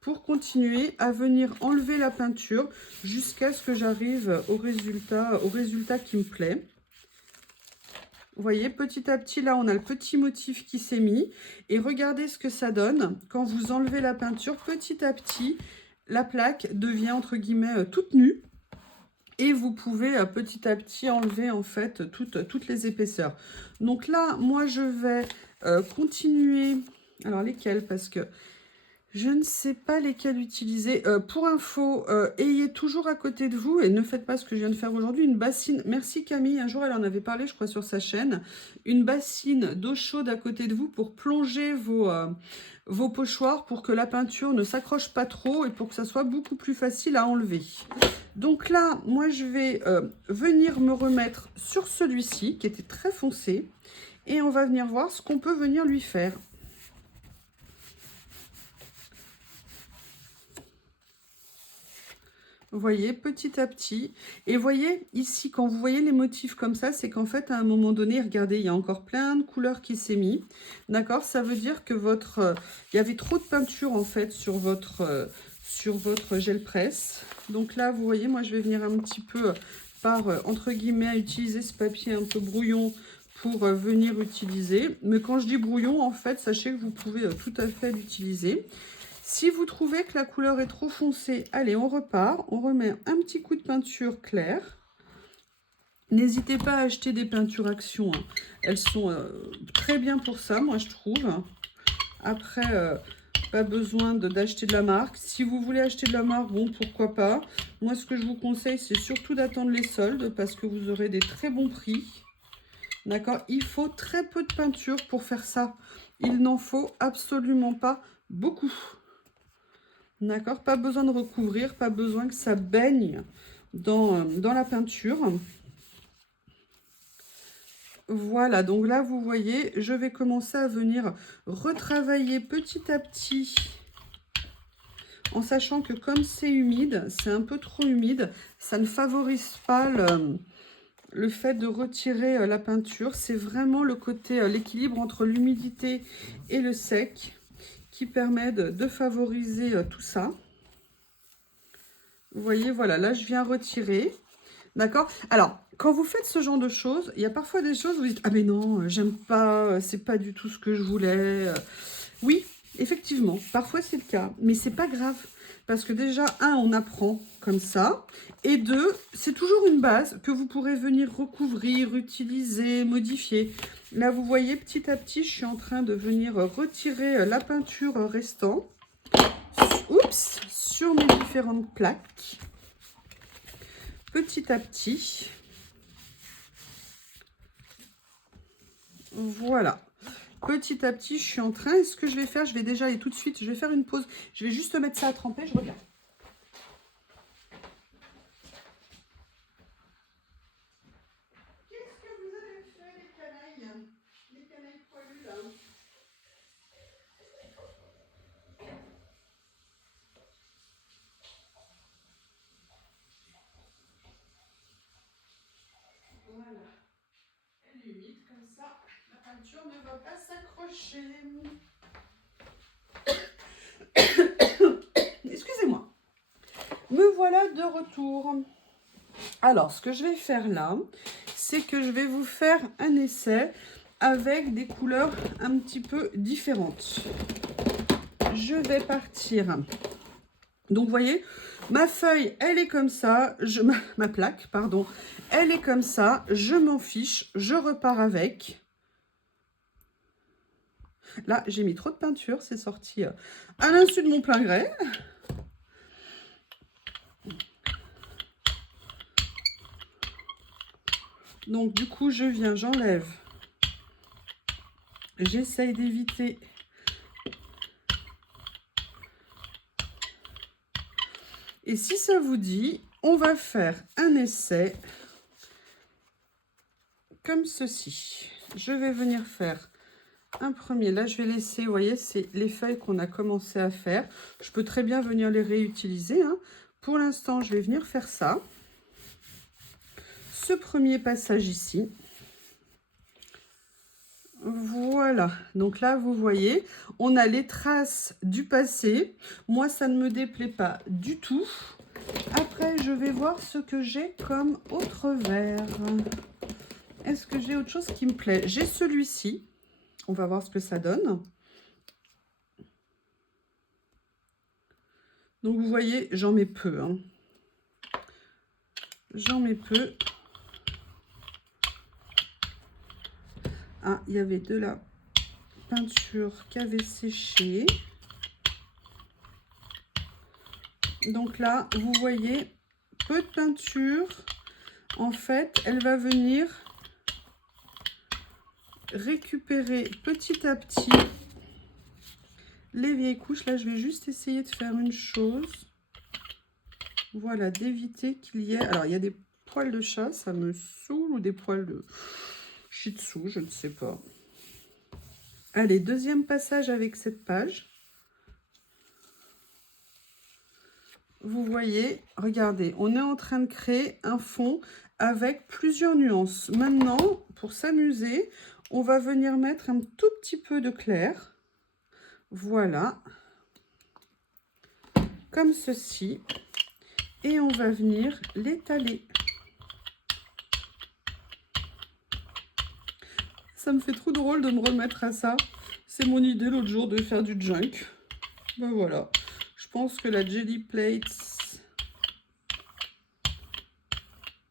pour continuer à venir enlever la peinture jusqu'à ce que j'arrive au résultat qui me plaît. Vous voyez, petit à petit, là, on a le petit motif qui s'est mis. Et regardez ce que ça donne. Quand vous enlevez la peinture, petit à petit, la plaque devient, entre guillemets, toute nue. Et vous pouvez petit à petit enlever, en fait, toutes les épaisseurs. Donc là, moi, je vais continuer. Alors, lesquelles? Parce que je ne sais pas lesquels utiliser. Pour info, ayez toujours à côté de vous, et ne faites pas ce que je viens de faire aujourd'hui, une bassine. Merci Camille, un jour elle en avait parlé, je crois, sur sa chaîne. Une bassine d'eau chaude à côté de vous pour plonger vos pochoirs, pour que la peinture ne s'accroche pas trop et pour que ça soit beaucoup plus facile à enlever. Donc là, moi je vais venir me remettre sur celui-ci, qui était très foncé, et on va venir voir ce qu'on peut venir lui faire. Vous voyez, petit à petit. Et voyez, ici, quand vous voyez les motifs comme ça, c'est qu'en fait, à un moment donné, regardez, il y a encore plein de couleurs qui s'est mis. D'accord? Ça veut dire que il y avait trop de peinture, en fait, sur votre gel presse. Donc là, vous voyez, moi, je vais venir un petit peu par, entre guillemets, utiliser ce papier un peu brouillon pour venir utiliser. Mais quand je dis brouillon, en fait, sachez que vous pouvez tout à fait l'utiliser. Si vous trouvez que la couleur est trop foncée, allez, on repart. On remet un petit coup de peinture claire. N'hésitez pas à acheter des peintures Action. Hein. Elles sont très bien pour ça, moi, je trouve. Après, pas besoin d'acheter de la marque. Si vous voulez acheter de la marque, bon, pourquoi pas. Moi, ce que je vous conseille, c'est surtout d'attendre les soldes parce que vous aurez des très bons prix. D'accord? Il faut très peu de peinture pour faire ça. Il n'en faut absolument pas beaucoup. D'accord, pas besoin de recouvrir, pas besoin que ça baigne dans la peinture. Voilà, donc là, vous voyez, je vais commencer à venir retravailler petit à petit, en sachant que comme c'est humide, c'est un peu trop humide, ça ne favorise pas le fait de retirer la peinture. C'est vraiment le côté, l'équilibre entre l'humidité et le sec qui permet de favoriser tout ça. Vous voyez, voilà, là, je viens retirer. D'accord? Alors, quand vous faites ce genre de choses, il y a parfois des choses où vous dites « Ah, mais non, j'aime pas, c'est pas du tout ce que je voulais. » Oui, effectivement, parfois c'est le cas, mais c'est pas grave. Parce que déjà, un, on apprend comme ça. Et deux, c'est toujours une base que vous pourrez venir recouvrir, utiliser, modifier. Là, vous voyez, petit à petit, je suis en train de venir retirer la peinture restante. oups, sur mes différentes plaques, petit à petit. Voilà. Petit à petit, je suis en train. Et ce que je vais faire, je vais déjà aller tout de suite. Je vais faire une pause. Je vais juste mettre ça à tremper. Je reviens. Qu'est-ce que vous avez fait, les canailles? Les canailles poilues, là. Voilà. Elle est humide, comme ça, la peinture ne va pas s'accrocher. Excusez-moi. Me voilà de retour. Alors, ce que je vais faire là, c'est que je vais vous faire un essai avec des couleurs un petit peu différentes. Je vais partir. Donc, vous voyez, ma feuille, elle est comme ça. Ma plaque, pardon, elle est comme ça. Je m'en fiche. Je repars avec. Là, j'ai mis trop de peinture. C'est sorti à l'insu de mon plein gré. Donc, du coup, je viens, j'enlève. J'essaye d'éviter. Et si ça vous dit, on va faire un essai comme ceci. Je vais venir faire un premier. Là, je vais laisser, vous voyez, c'est les feuilles qu'on a commencé à faire. Je peux très bien venir les réutiliser, hein. Pour l'instant, je vais venir faire ça. Ce premier passage ici. Voilà, donc là, vous voyez, on a les traces du passé. Moi, ça ne me déplaît pas du tout. Après, je vais voir ce que j'ai comme autre vert. Est-ce que j'ai autre chose qui me plaît? J'ai celui-ci. On va voir ce que ça donne. Donc, vous voyez, j'en mets peu, hein. J'en mets peu. Ah, il y avait de la peinture qui avait séché. Donc là, vous voyez, peu de peinture. En fait, elle va venir récupérer petit à petit les vieilles couches. Là, je vais juste essayer de faire une chose. Voilà, d'éviter qu'il y ait... Alors, il y a des poils de chat, ça me saoule, ou des poils de shih tzu, je ne sais pas. Allez, deuxième passage avec cette page. Vous voyez, regardez, on est en train de créer un fond avec plusieurs nuances. Maintenant, pour s'amuser, on va venir mettre un tout petit peu de clair. Voilà. Comme ceci. Et on va venir l'étaler. Ça me fait trop drôle de me remettre à ça. C'est mon idée l'autre jour de faire du junk. Ben voilà. Je pense que la Jelly Plates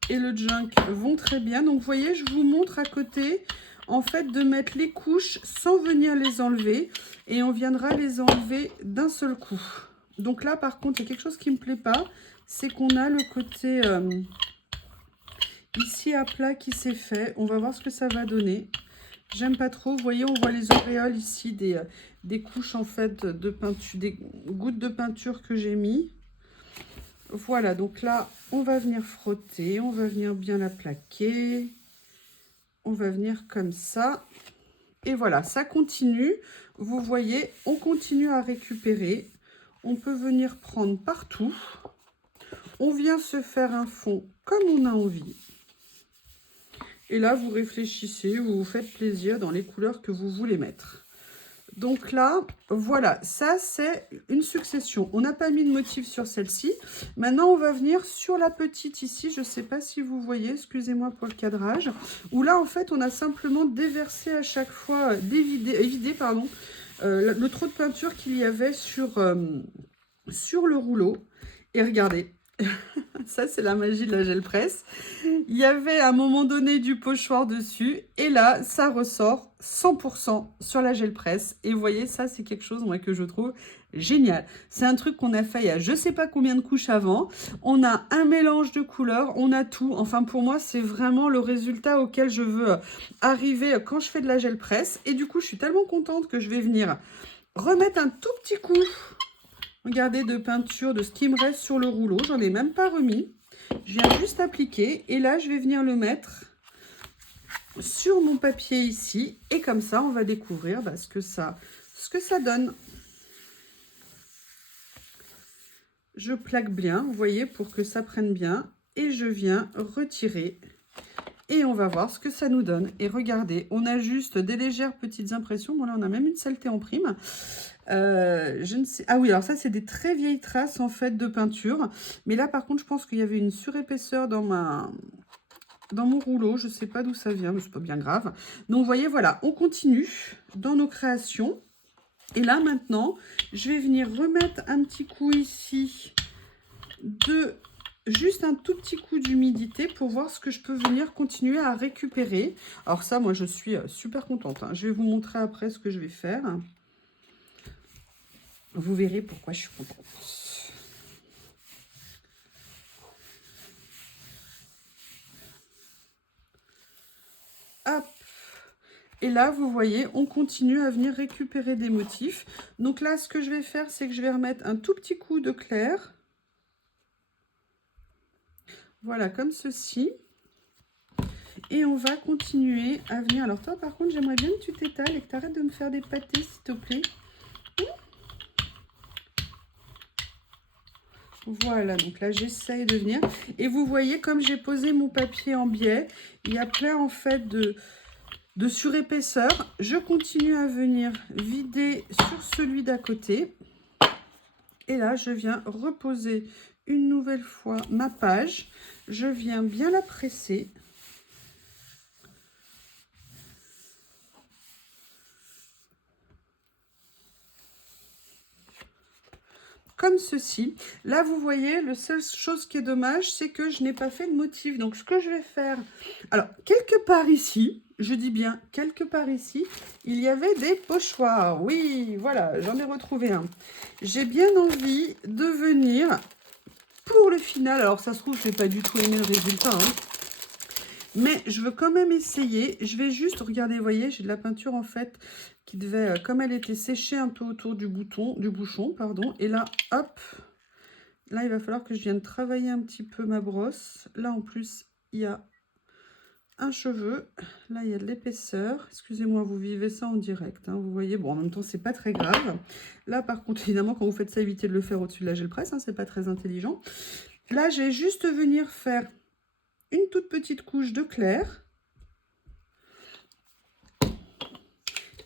et le junk vont très bien. Donc, vous voyez, je vous montre à côté, en fait, de mettre les couches sans venir les enlever. Et on viendra les enlever d'un seul coup. Donc là, par contre, il y a quelque chose qui ne me plaît pas. C'est qu'on a le côté ici à plat qui s'est fait. On va voir ce que ça va donner. J'aime pas trop. Vous voyez, on voit les auréoles ici des couches en fait de peinture, des gouttes de peinture que j'ai mis. Voilà, donc là, on va venir frotter, on va venir bien la plaquer. On va venir comme ça. Et voilà, ça continue. Vous voyez, on continue à récupérer. On peut venir prendre partout. On vient se faire un fond comme on a envie. Et là, vous réfléchissez, vous vous faites plaisir dans les couleurs que vous voulez mettre. Donc là, voilà, ça c'est une succession. On n'a pas mis de motif sur celle-ci. Maintenant, on va venir sur la petite ici. Je ne sais pas si vous voyez, excusez-moi pour le cadrage. Où là, en fait, on a simplement déversé à chaque fois, évidé, pardon, le trop de peinture qu'il y avait sur le rouleau. Et regardez, Ça, c'est la magie de la gel presse. Il y avait à un moment donné du pochoir dessus. Et là, ça ressort 100% sur la gel presse. Et vous voyez, ça, c'est quelque chose, moi, que je trouve génial. C'est un truc qu'on a fait il y a je sais pas combien de couches avant. On a un mélange de couleurs, on a tout. Enfin, pour moi, c'est vraiment le résultat auquel je veux arriver quand je fais de la gel presse. Et du coup, je suis tellement contente que je vais venir remettre un tout petit coup, regardez, de peinture de ce qui me reste sur le rouleau. J'en ai même pas remis. Je viens juste appliquer et là, je vais venir le mettre sur mon papier ici. Et comme ça, on va découvrir ce que ça donne. Je plaque bien, vous voyez, pour que ça prenne bien. Et je viens retirer. Et on va voir ce que ça nous donne. Et regardez, on a juste des légères petites impressions. Bon, là, on a même une saleté en prime. Je ne sais... Ah oui, alors ça, c'est des très vieilles traces, en fait, de peinture. Mais là, par contre, je pense qu'il y avait une surépaisseur dans mon rouleau. Je ne sais pas d'où ça vient, mais c'est pas bien grave. Donc, vous voyez, voilà, on continue dans nos créations. Et là, maintenant, je vais venir remettre un petit coup ici de... Juste un tout petit coup d'humidité pour voir ce que je peux venir continuer à récupérer. Alors ça, moi, je suis super contente, hein. Je vais vous montrer après ce que je vais faire. Vous verrez pourquoi je suis contente. Hop. Et là, vous voyez, on continue à venir récupérer des motifs. Donc là, ce que je vais faire, c'est que je vais remettre un tout petit coup de clair. Voilà, comme ceci. Et on va continuer à venir. Alors toi, par contre, j'aimerais bien que tu t'étales et que tu arrêtes de me faire des pâtés, s'il te plaît. Voilà, donc là, j'essaye de venir. Et vous voyez, comme j'ai posé mon papier en biais, il y a plein, en fait, de surépaisseur. Je continue à venir vider sur celui d'à côté. Et là, je viens reposer une nouvelle fois ma page. Je viens bien la presser. Comme ceci. Là, vous voyez, la seule chose qui est dommage, c'est que je n'ai pas fait de motif. Donc, ce que je vais faire... Alors, quelque part ici, je dis bien quelque part ici, il y avait des pochoirs. Oui, voilà, j'en ai retrouvé un. J'ai bien envie de venir pour le final. Alors, ça se trouve, je n'ai pas du tout aimé le résultat, hein. Mais je veux quand même essayer. Je vais juste, regardez, vous voyez, j'ai de la peinture en fait qui devait, comme elle était séchée un peu autour du bouchon, pardon. Et là, hop, là, il va falloir que je vienne travailler un petit peu ma brosse. Là, en plus, il y a un cheveu. Là, il y a de l'épaisseur. Excusez-moi, vous vivez ça en direct, hein, vous voyez. Bon, en même temps, c'est pas très grave. Là, par contre, évidemment, quand vous faites ça, évitez de le faire au-dessus de la gel presse, hein, c'est pas très intelligent. Là, je vais juste venir faire une toute petite couche de clair.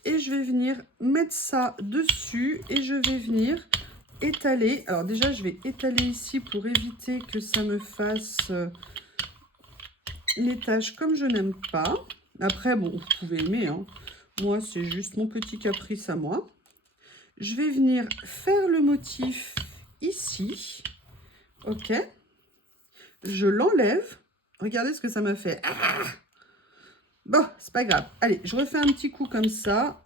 Et je vais venir mettre ça dessus et je vais venir étaler. Alors déjà, je vais étaler ici pour éviter que ça me fasse les taches comme je n'aime pas. Après, bon, vous pouvez aimer, hein. Moi, c'est juste mon petit caprice à moi. Je vais venir faire le motif ici. Ok. Je l'enlève. Regardez ce que ça m'a fait. Ah, bon, c'est pas grave. Allez, je refais un petit coup comme ça.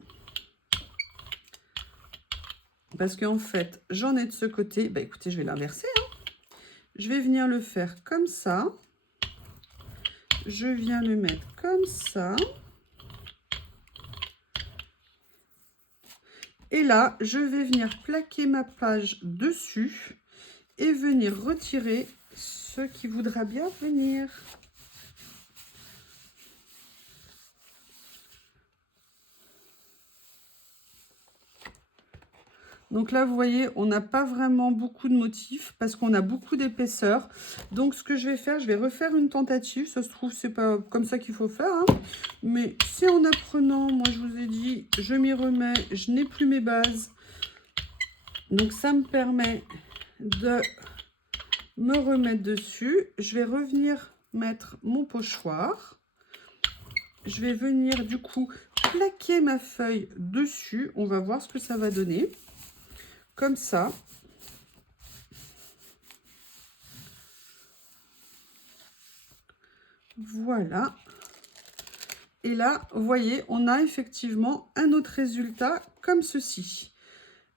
Parce qu'en fait, j'en ai de ce côté. Bah écoutez, je vais l'inverser, hein. Je vais venir le faire comme ça. Je viens le mettre comme ça. Et là, je vais venir plaquer ma page dessus et venir retirer ce qui voudra bien venir. Donc là, vous voyez, on n'a pas vraiment beaucoup de motifs parce qu'on a beaucoup d'épaisseur. Donc, ce que je vais faire, je vais refaire une tentative. Ça se trouve, c'est pas comme ça qu'il faut faire, hein. Mais c'est en apprenant. Moi, je vous ai dit, je m'y remets. Je n'ai plus mes bases. Donc, ça me permet de me remettre dessus. Je vais revenir mettre mon pochoir. Je vais venir, du coup, plaquer ma feuille dessus. On va voir ce que ça va donner. Comme ça. Voilà. Et là, vous voyez, on a effectivement un autre résultat comme ceci.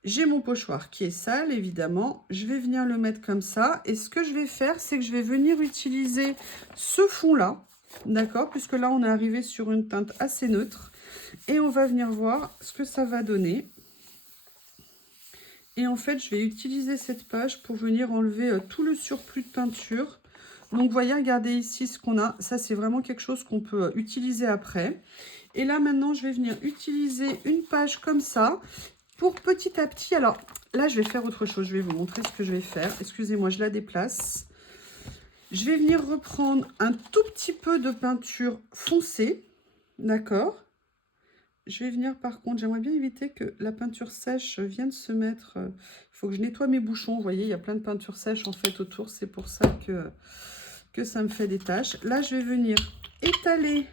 J'ai mon pochoir qui est sale, évidemment. Je vais venir le mettre comme ça. Et ce que je vais faire, c'est que je vais venir utiliser ce fond-là. D'accord? Puisque là, on est arrivé sur une teinte assez neutre. Et on va venir voir ce que ça va donner. Et en fait, je vais utiliser cette page pour venir enlever tout le surplus de peinture. Donc, vous voyez, regardez ici ce qu'on a. Ça, c'est vraiment quelque chose qu'on peut utiliser après. Et là, maintenant, je vais venir utiliser une page comme ça pour petit à petit. Alors, là, je vais faire autre chose. Je vais vous montrer ce que je vais faire. Excusez-moi, je la déplace. Je vais venir reprendre un tout petit peu de peinture foncée. D'accord? Je vais venir, par contre, j'aimerais bien éviter que la peinture sèche vienne se mettre. Il faut que je nettoie mes bouchons. Vous voyez, il y a plein de peinture sèche en fait autour. C'est pour ça que ça me fait des taches. Là, je vais venir étaler,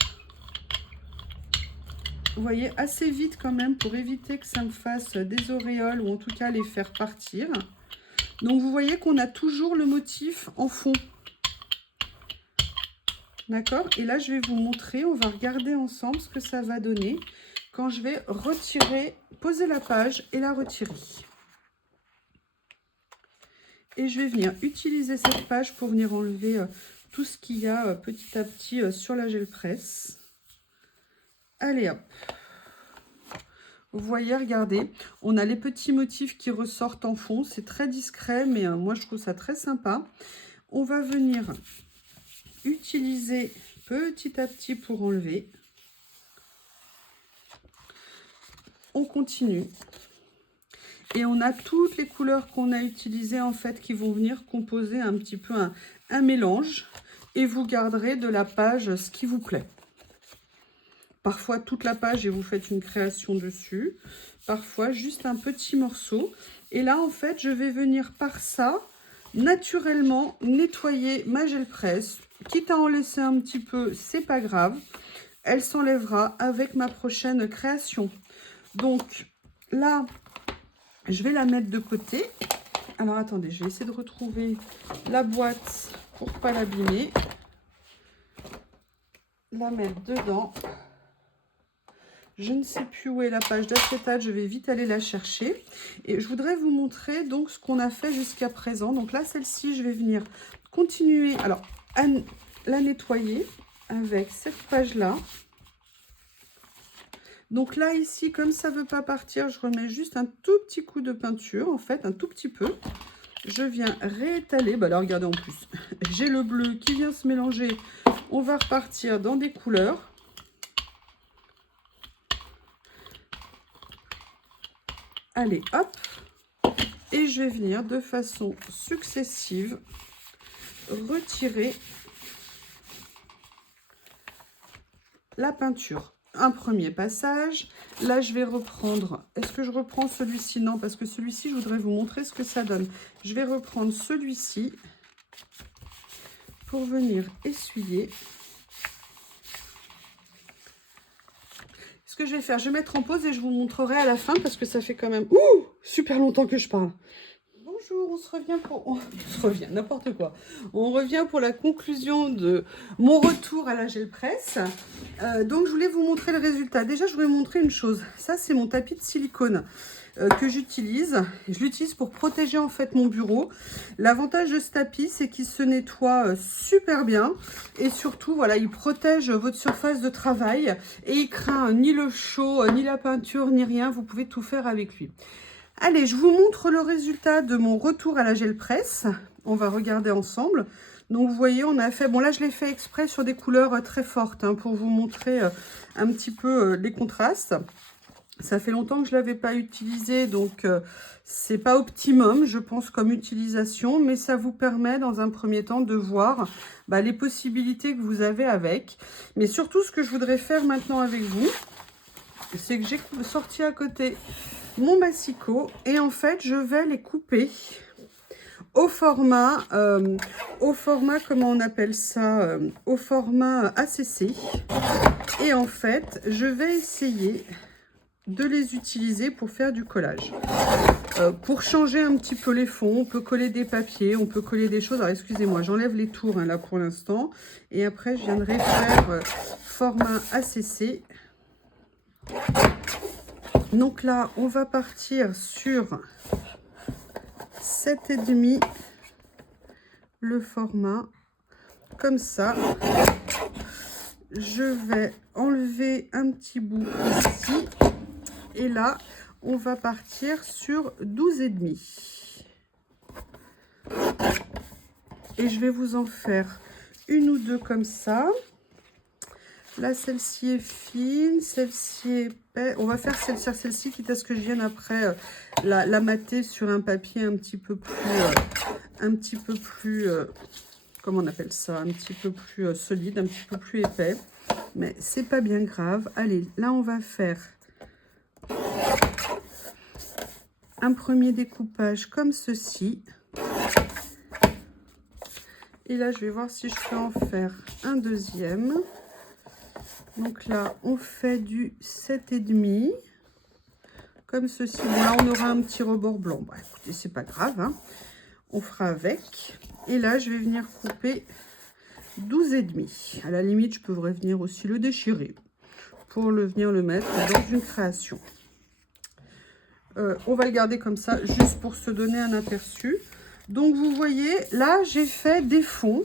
vous voyez, assez vite quand même pour éviter que ça me fasse des auréoles ou en tout cas les faire partir. Donc, vous voyez qu'on a toujours le motif en fond. D'accord? Et là, je vais vous montrer, on va regarder ensemble ce que ça va donner quand je vais retirer, poser la page et la retirer. Et je vais venir utiliser cette page pour venir enlever tout ce qu'il y a petit à petit sur la gel presse. Allez hop. Vous voyez, regardez, on a les petits motifs qui ressortent en fond. C'est très discret, mais moi je trouve ça très sympa. On va venir utiliser petit à petit pour enlever. On continue. Et on a toutes les couleurs qu'on a utilisées en fait qui vont venir composer un petit peu un mélange. Et vous garderez de la page ce qui vous plaît. Parfois toute la page et vous faites une création dessus. Parfois juste un petit morceau. Et là en fait je vais venir par ça naturellement nettoyer ma gel presse. Quitte à en laisser un petit peu, c'est pas grave. Elle s'enlèvera avec ma prochaine création. Donc là, je vais la mettre de côté. Alors attendez, je vais essayer de retrouver la boîte pour ne pas l'abîmer. La mettre dedans. Je ne sais plus où est la page d'acétate, je vais vite aller la chercher. Et je voudrais vous montrer donc ce qu'on a fait jusqu'à présent. Donc là, celle-ci, je vais venir continuer alors à la nettoyer avec cette page-là. Donc là, ici, comme ça ne veut pas partir, je remets juste un tout petit coup de peinture, en fait, un tout petit peu. Je viens réétaler. Bah là, regardez en plus, j'ai le bleu qui vient se mélanger. On va repartir dans des couleurs. Allez, hop. Et je vais venir de façon successive retirer la peinture. Un premier passage. Là, je vais reprendre. Est-ce que je reprends celui-ci? Non, parce que celui-ci, je voudrais vous montrer ce que ça donne. Je vais reprendre celui-ci pour venir essuyer. Ce que je vais faire, je vais mettre en pause et je vous montrerai à la fin parce que ça fait quand même super longtemps que je parle. Bonjour, on se revient n'importe quoi. On revient pour la conclusion de mon retour à la gel presse. Donc je voulais vous montrer le résultat. Déjà, je voulais vous montrer une chose. Ça, c'est mon tapis de silicone que j'utilise. Je l'utilise pour protéger en fait mon bureau. L'avantage de ce tapis, c'est qu'il se nettoie super bien. Et surtout, voilà, il protège votre surface de travail. Et il craint ni le chaud, ni la peinture, ni rien. Vous pouvez tout faire avec lui. Allez, je vous montre le résultat de mon retour à la gel presse. On va regarder ensemble. Donc, vous voyez, on a fait... Bon, là, je l'ai fait exprès sur des couleurs très fortes hein, pour vous montrer un petit peu les contrastes. Ça fait longtemps que je ne l'avais pas utilisé, donc c'est pas optimum, je pense, comme utilisation. Mais ça vous permet, dans un premier temps, de voir les possibilités que vous avez avec. Mais surtout, ce que je voudrais faire maintenant avec vous, c'est que j'ai sorti à côté mon massicot et en fait je vais les couper au format comment on appelle ça, au format ACC. Et en fait je vais essayer de les utiliser pour faire du collage. Pour changer un petit peu les fonds, on peut coller des papiers, on peut coller des choses. Alors excusez-moi, j'enlève les tours hein, là pour l'instant. Et après, je viendrai faire format ACC. Donc là, on va partir sur 7,5 le format, comme ça. Je vais enlever un petit bout ici. Et là, on va partir sur 12,5. Et je vais vous en faire une ou deux comme ça. Là, celle-ci est fine, celle-ci est épais. On va faire celle-ci, quitte à ce que je vienne après la mater sur un papier un petit peu plus, comment on appelle ça, un petit peu plus solide, un petit peu plus épais. Mais c'est pas bien grave. Allez, là, on va faire un premier découpage comme ceci. Et là, je vais voir si je peux en faire un deuxième. Donc là, on fait du 7,5 comme ceci. Bon, là, on aura un petit rebord blanc. Bah, écoutez, c'est pas grave, hein. On fera avec. Et là, je vais venir couper 12,5. À la limite, je peux venir aussi le déchirer pour venir le mettre dans une création. On va le garder comme ça, juste pour se donner un aperçu. Donc, vous voyez, là, j'ai fait des fonds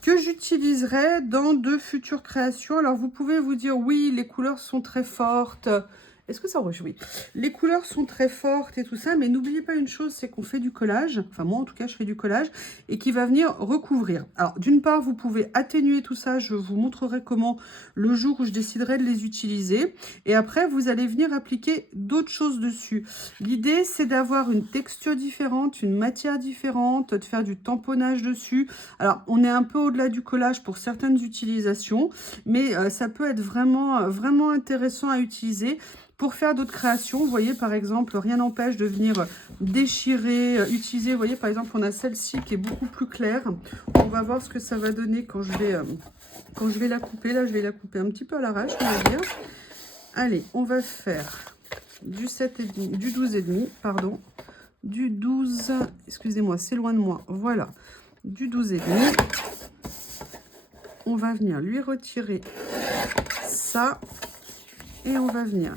que j'utiliserai dans de futures créations. Alors, vous pouvez vous dire, oui, les couleurs sont très fortes. Est-ce que ça réjouit? Les couleurs sont très fortes et tout ça, mais n'oubliez pas une chose, c'est qu'on fait du collage. Enfin, moi, en tout cas, je fais du collage et qui va venir recouvrir. Alors, d'une part, vous pouvez atténuer tout ça. Je vous montrerai comment le jour où je déciderai de les utiliser. Et après, vous allez venir appliquer d'autres choses dessus. L'idée, c'est d'avoir une texture différente, une matière différente, de faire du tamponnage dessus. Alors, on est un peu au-delà du collage pour certaines utilisations, mais ça peut être vraiment intéressant à utiliser. Pour faire d'autres créations, vous voyez, par exemple, rien n'empêche de venir déchirer, utiliser. Vous voyez, par exemple, on a celle-ci qui est beaucoup plus claire. On va voir ce que ça va donner quand je vais la couper. Là, je vais la couper un petit peu à l'arrache, on va dire. Allez, on va faire du 7,5, du 12,5, pardon. Du 12, excusez-moi, c'est loin de moi. Voilà, du 12,5. On va venir lui retirer ça. Et on va venir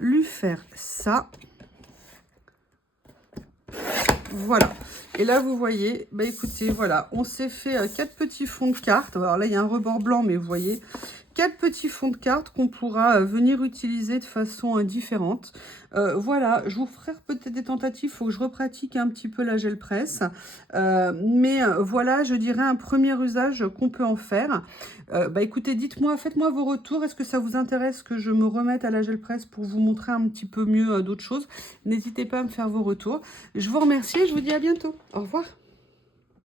lui faire ça. Voilà. Et là, vous voyez, bah écoutez, voilà, on s'est fait 4 petits fonds de cartes. Alors là, il y a un rebord blanc, mais vous voyez, 4 petits fonds de cartes qu'on pourra venir utiliser de façon différente. Voilà, je vous ferai peut-être des tentatives, il faut que je repratique un petit peu la gel presse. Mais voilà, je dirais un premier usage qu'on peut en faire. Bah écoutez, dites-moi, faites-moi vos retours. Est-ce que ça vous intéresse que je me remette à la gel presse pour vous montrer un petit peu mieux d'autres choses? N'hésitez pas à me faire vos retours. Je vous remercie et je vous dis à bientôt. Au revoir.